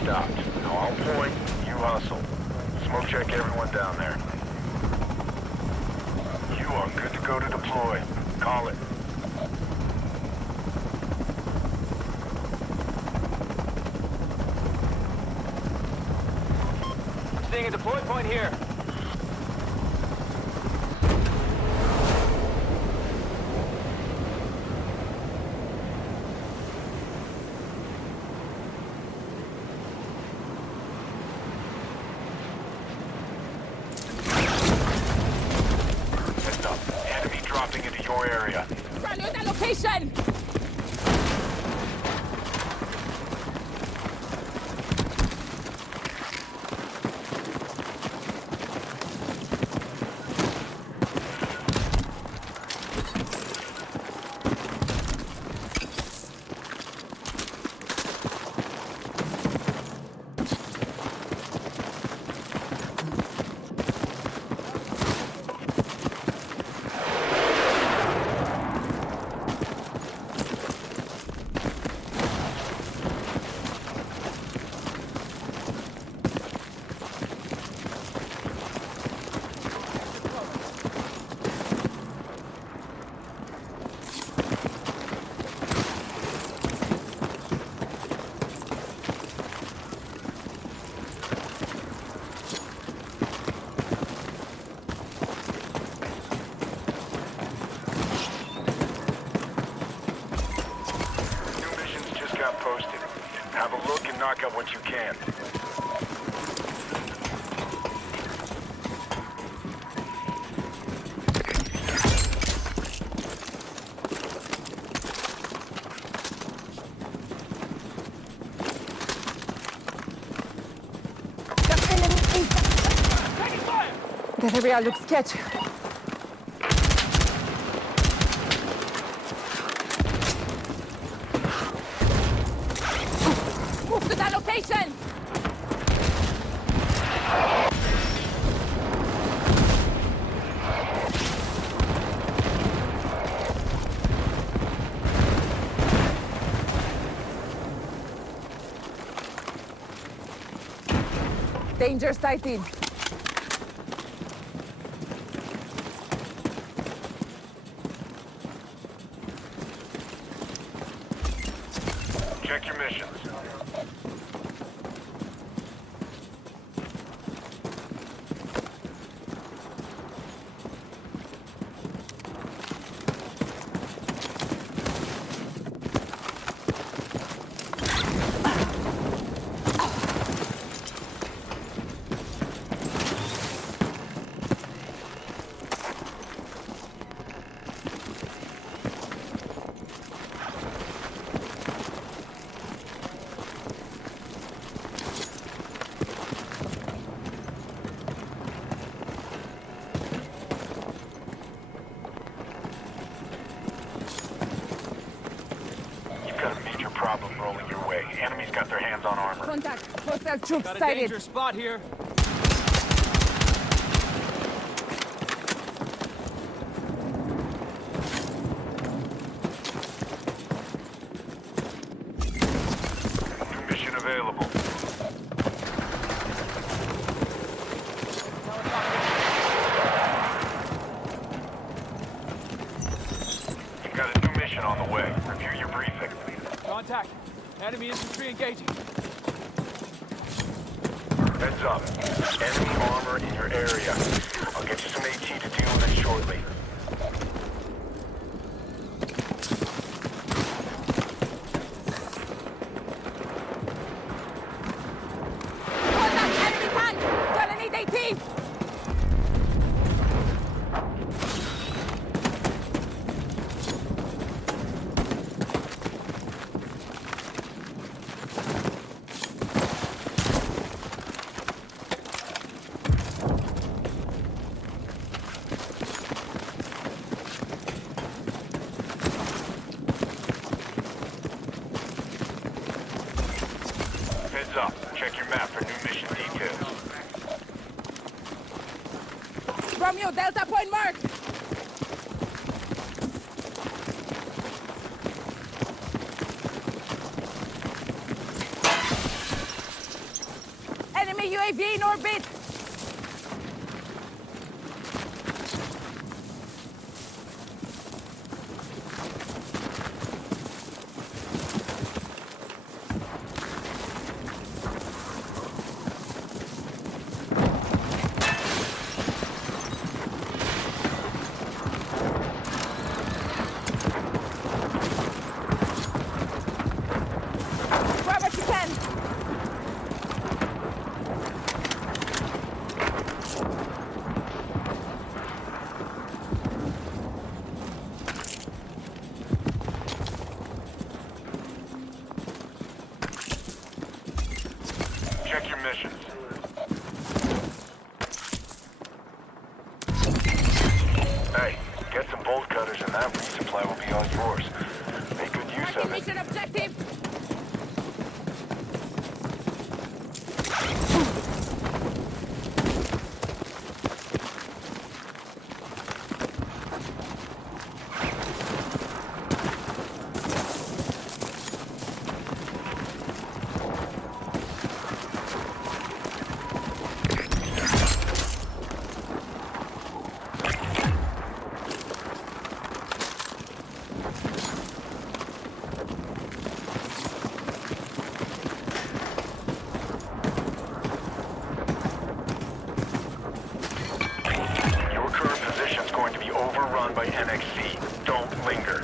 stopped. Now I'll point, you hustle. Smoke check everyone down there. You are good to go to deploy. Call it. Seeing a deploy point here. Heads up. Enemy dropping into your area. Salute the location! Posted. Have a look and knock out what you can. The enemy is... Taking fire! That area looks sketchy. Move to that location! Danger sighted. Check your missions. Problem rolling your way. Enemies got their hands on armor. Contact. Hostile troops Got a sighted. danger spot here. New mission available. You've got a new mission on the way. Review your briefing. Contact. Enemy infantry engaging. Heads up. Enemy armor in your area. I'll get you some AT to deal with it shortly. Contact enemy tank! Gonna need AT! Heads up. Check your map for new mission details. Romeo, Delta point marked! UAV in orbit! Grab what you can! Check your missions. Hey, get some bolt cutters and that resupply will be all yours. Make good use of it. Mission objective! Your current position is going to be overrun by NXC. Don't linger.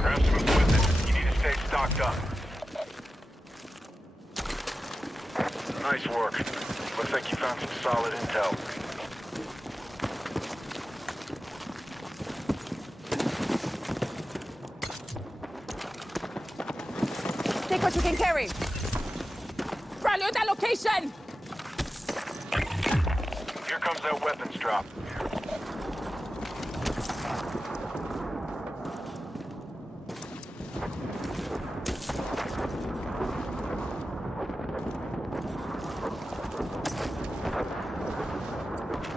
Grab some equipment. You need to stay stocked up. Nice work. Looks like you found some solid intel. Take what you can carry! Rally on that location! Here comes that weapons drop.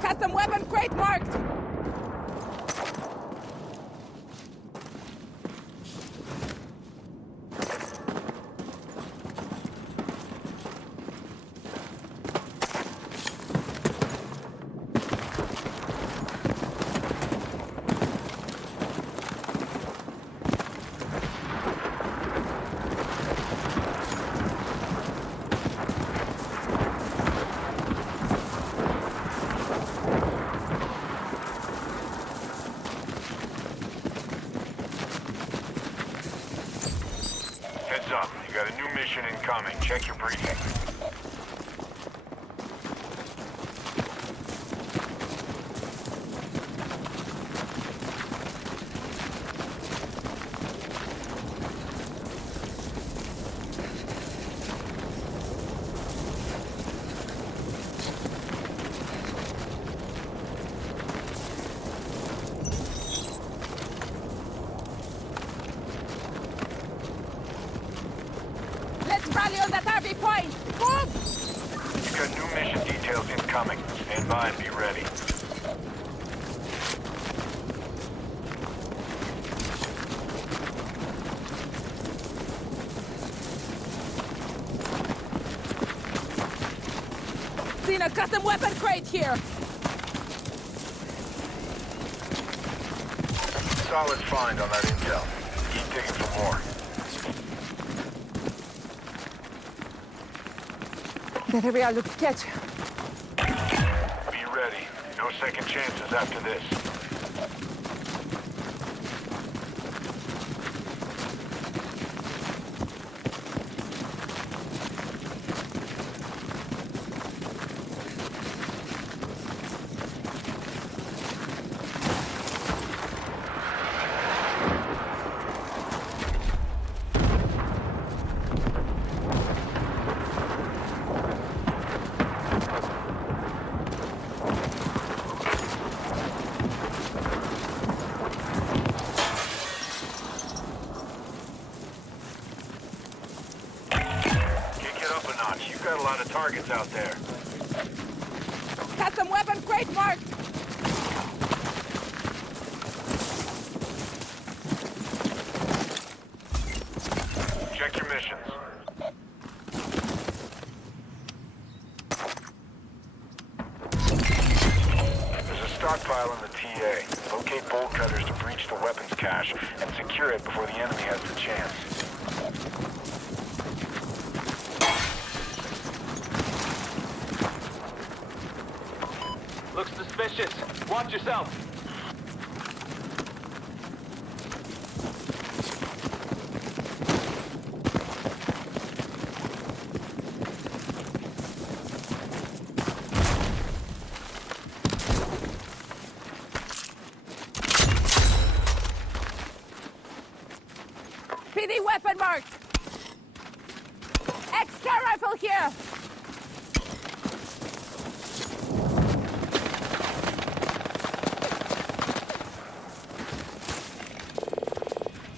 Custom weapon crate marked! Heads up. You got a new mission incoming. Check your briefing. Let's rally on that RV point! Move! You got new mission details incoming. Stand by and be ready. Seen a custom weapon crate here! Solid find on that intel. Keep digging for more. That area looks sketchy. Be ready. No second chances after this. We've got a lot of targets out there. Custom weapon crate marked. Check your missions. There's a stockpile in the TA. Locate bolt cutters to breach the weapons cache and secure it before the enemy has the chance. Looks suspicious. Watch yourself. PD weapon marked. Extra rifle here.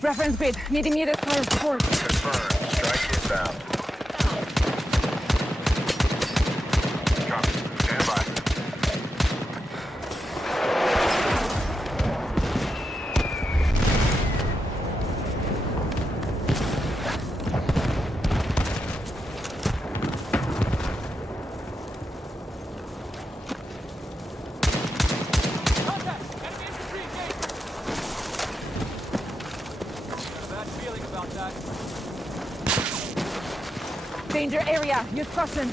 Reference grid. Need immediate fire support. Confirmed. Strike inbound. Copy. Stand by. Contact! Enemy infantry engaged! Got a bad feeling about that. Danger area. Use caution.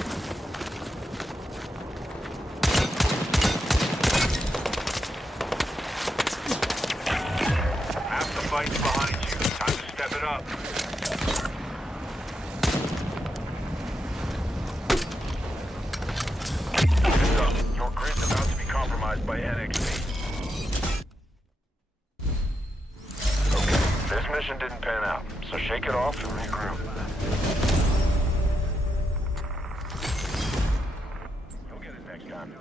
Half the fight's behind you. Time to step it up. Heads up. Your grid's about to be compromised by NXP. Okay, this mission didn't pan out, so shake it off and regroup. You'll get it next time.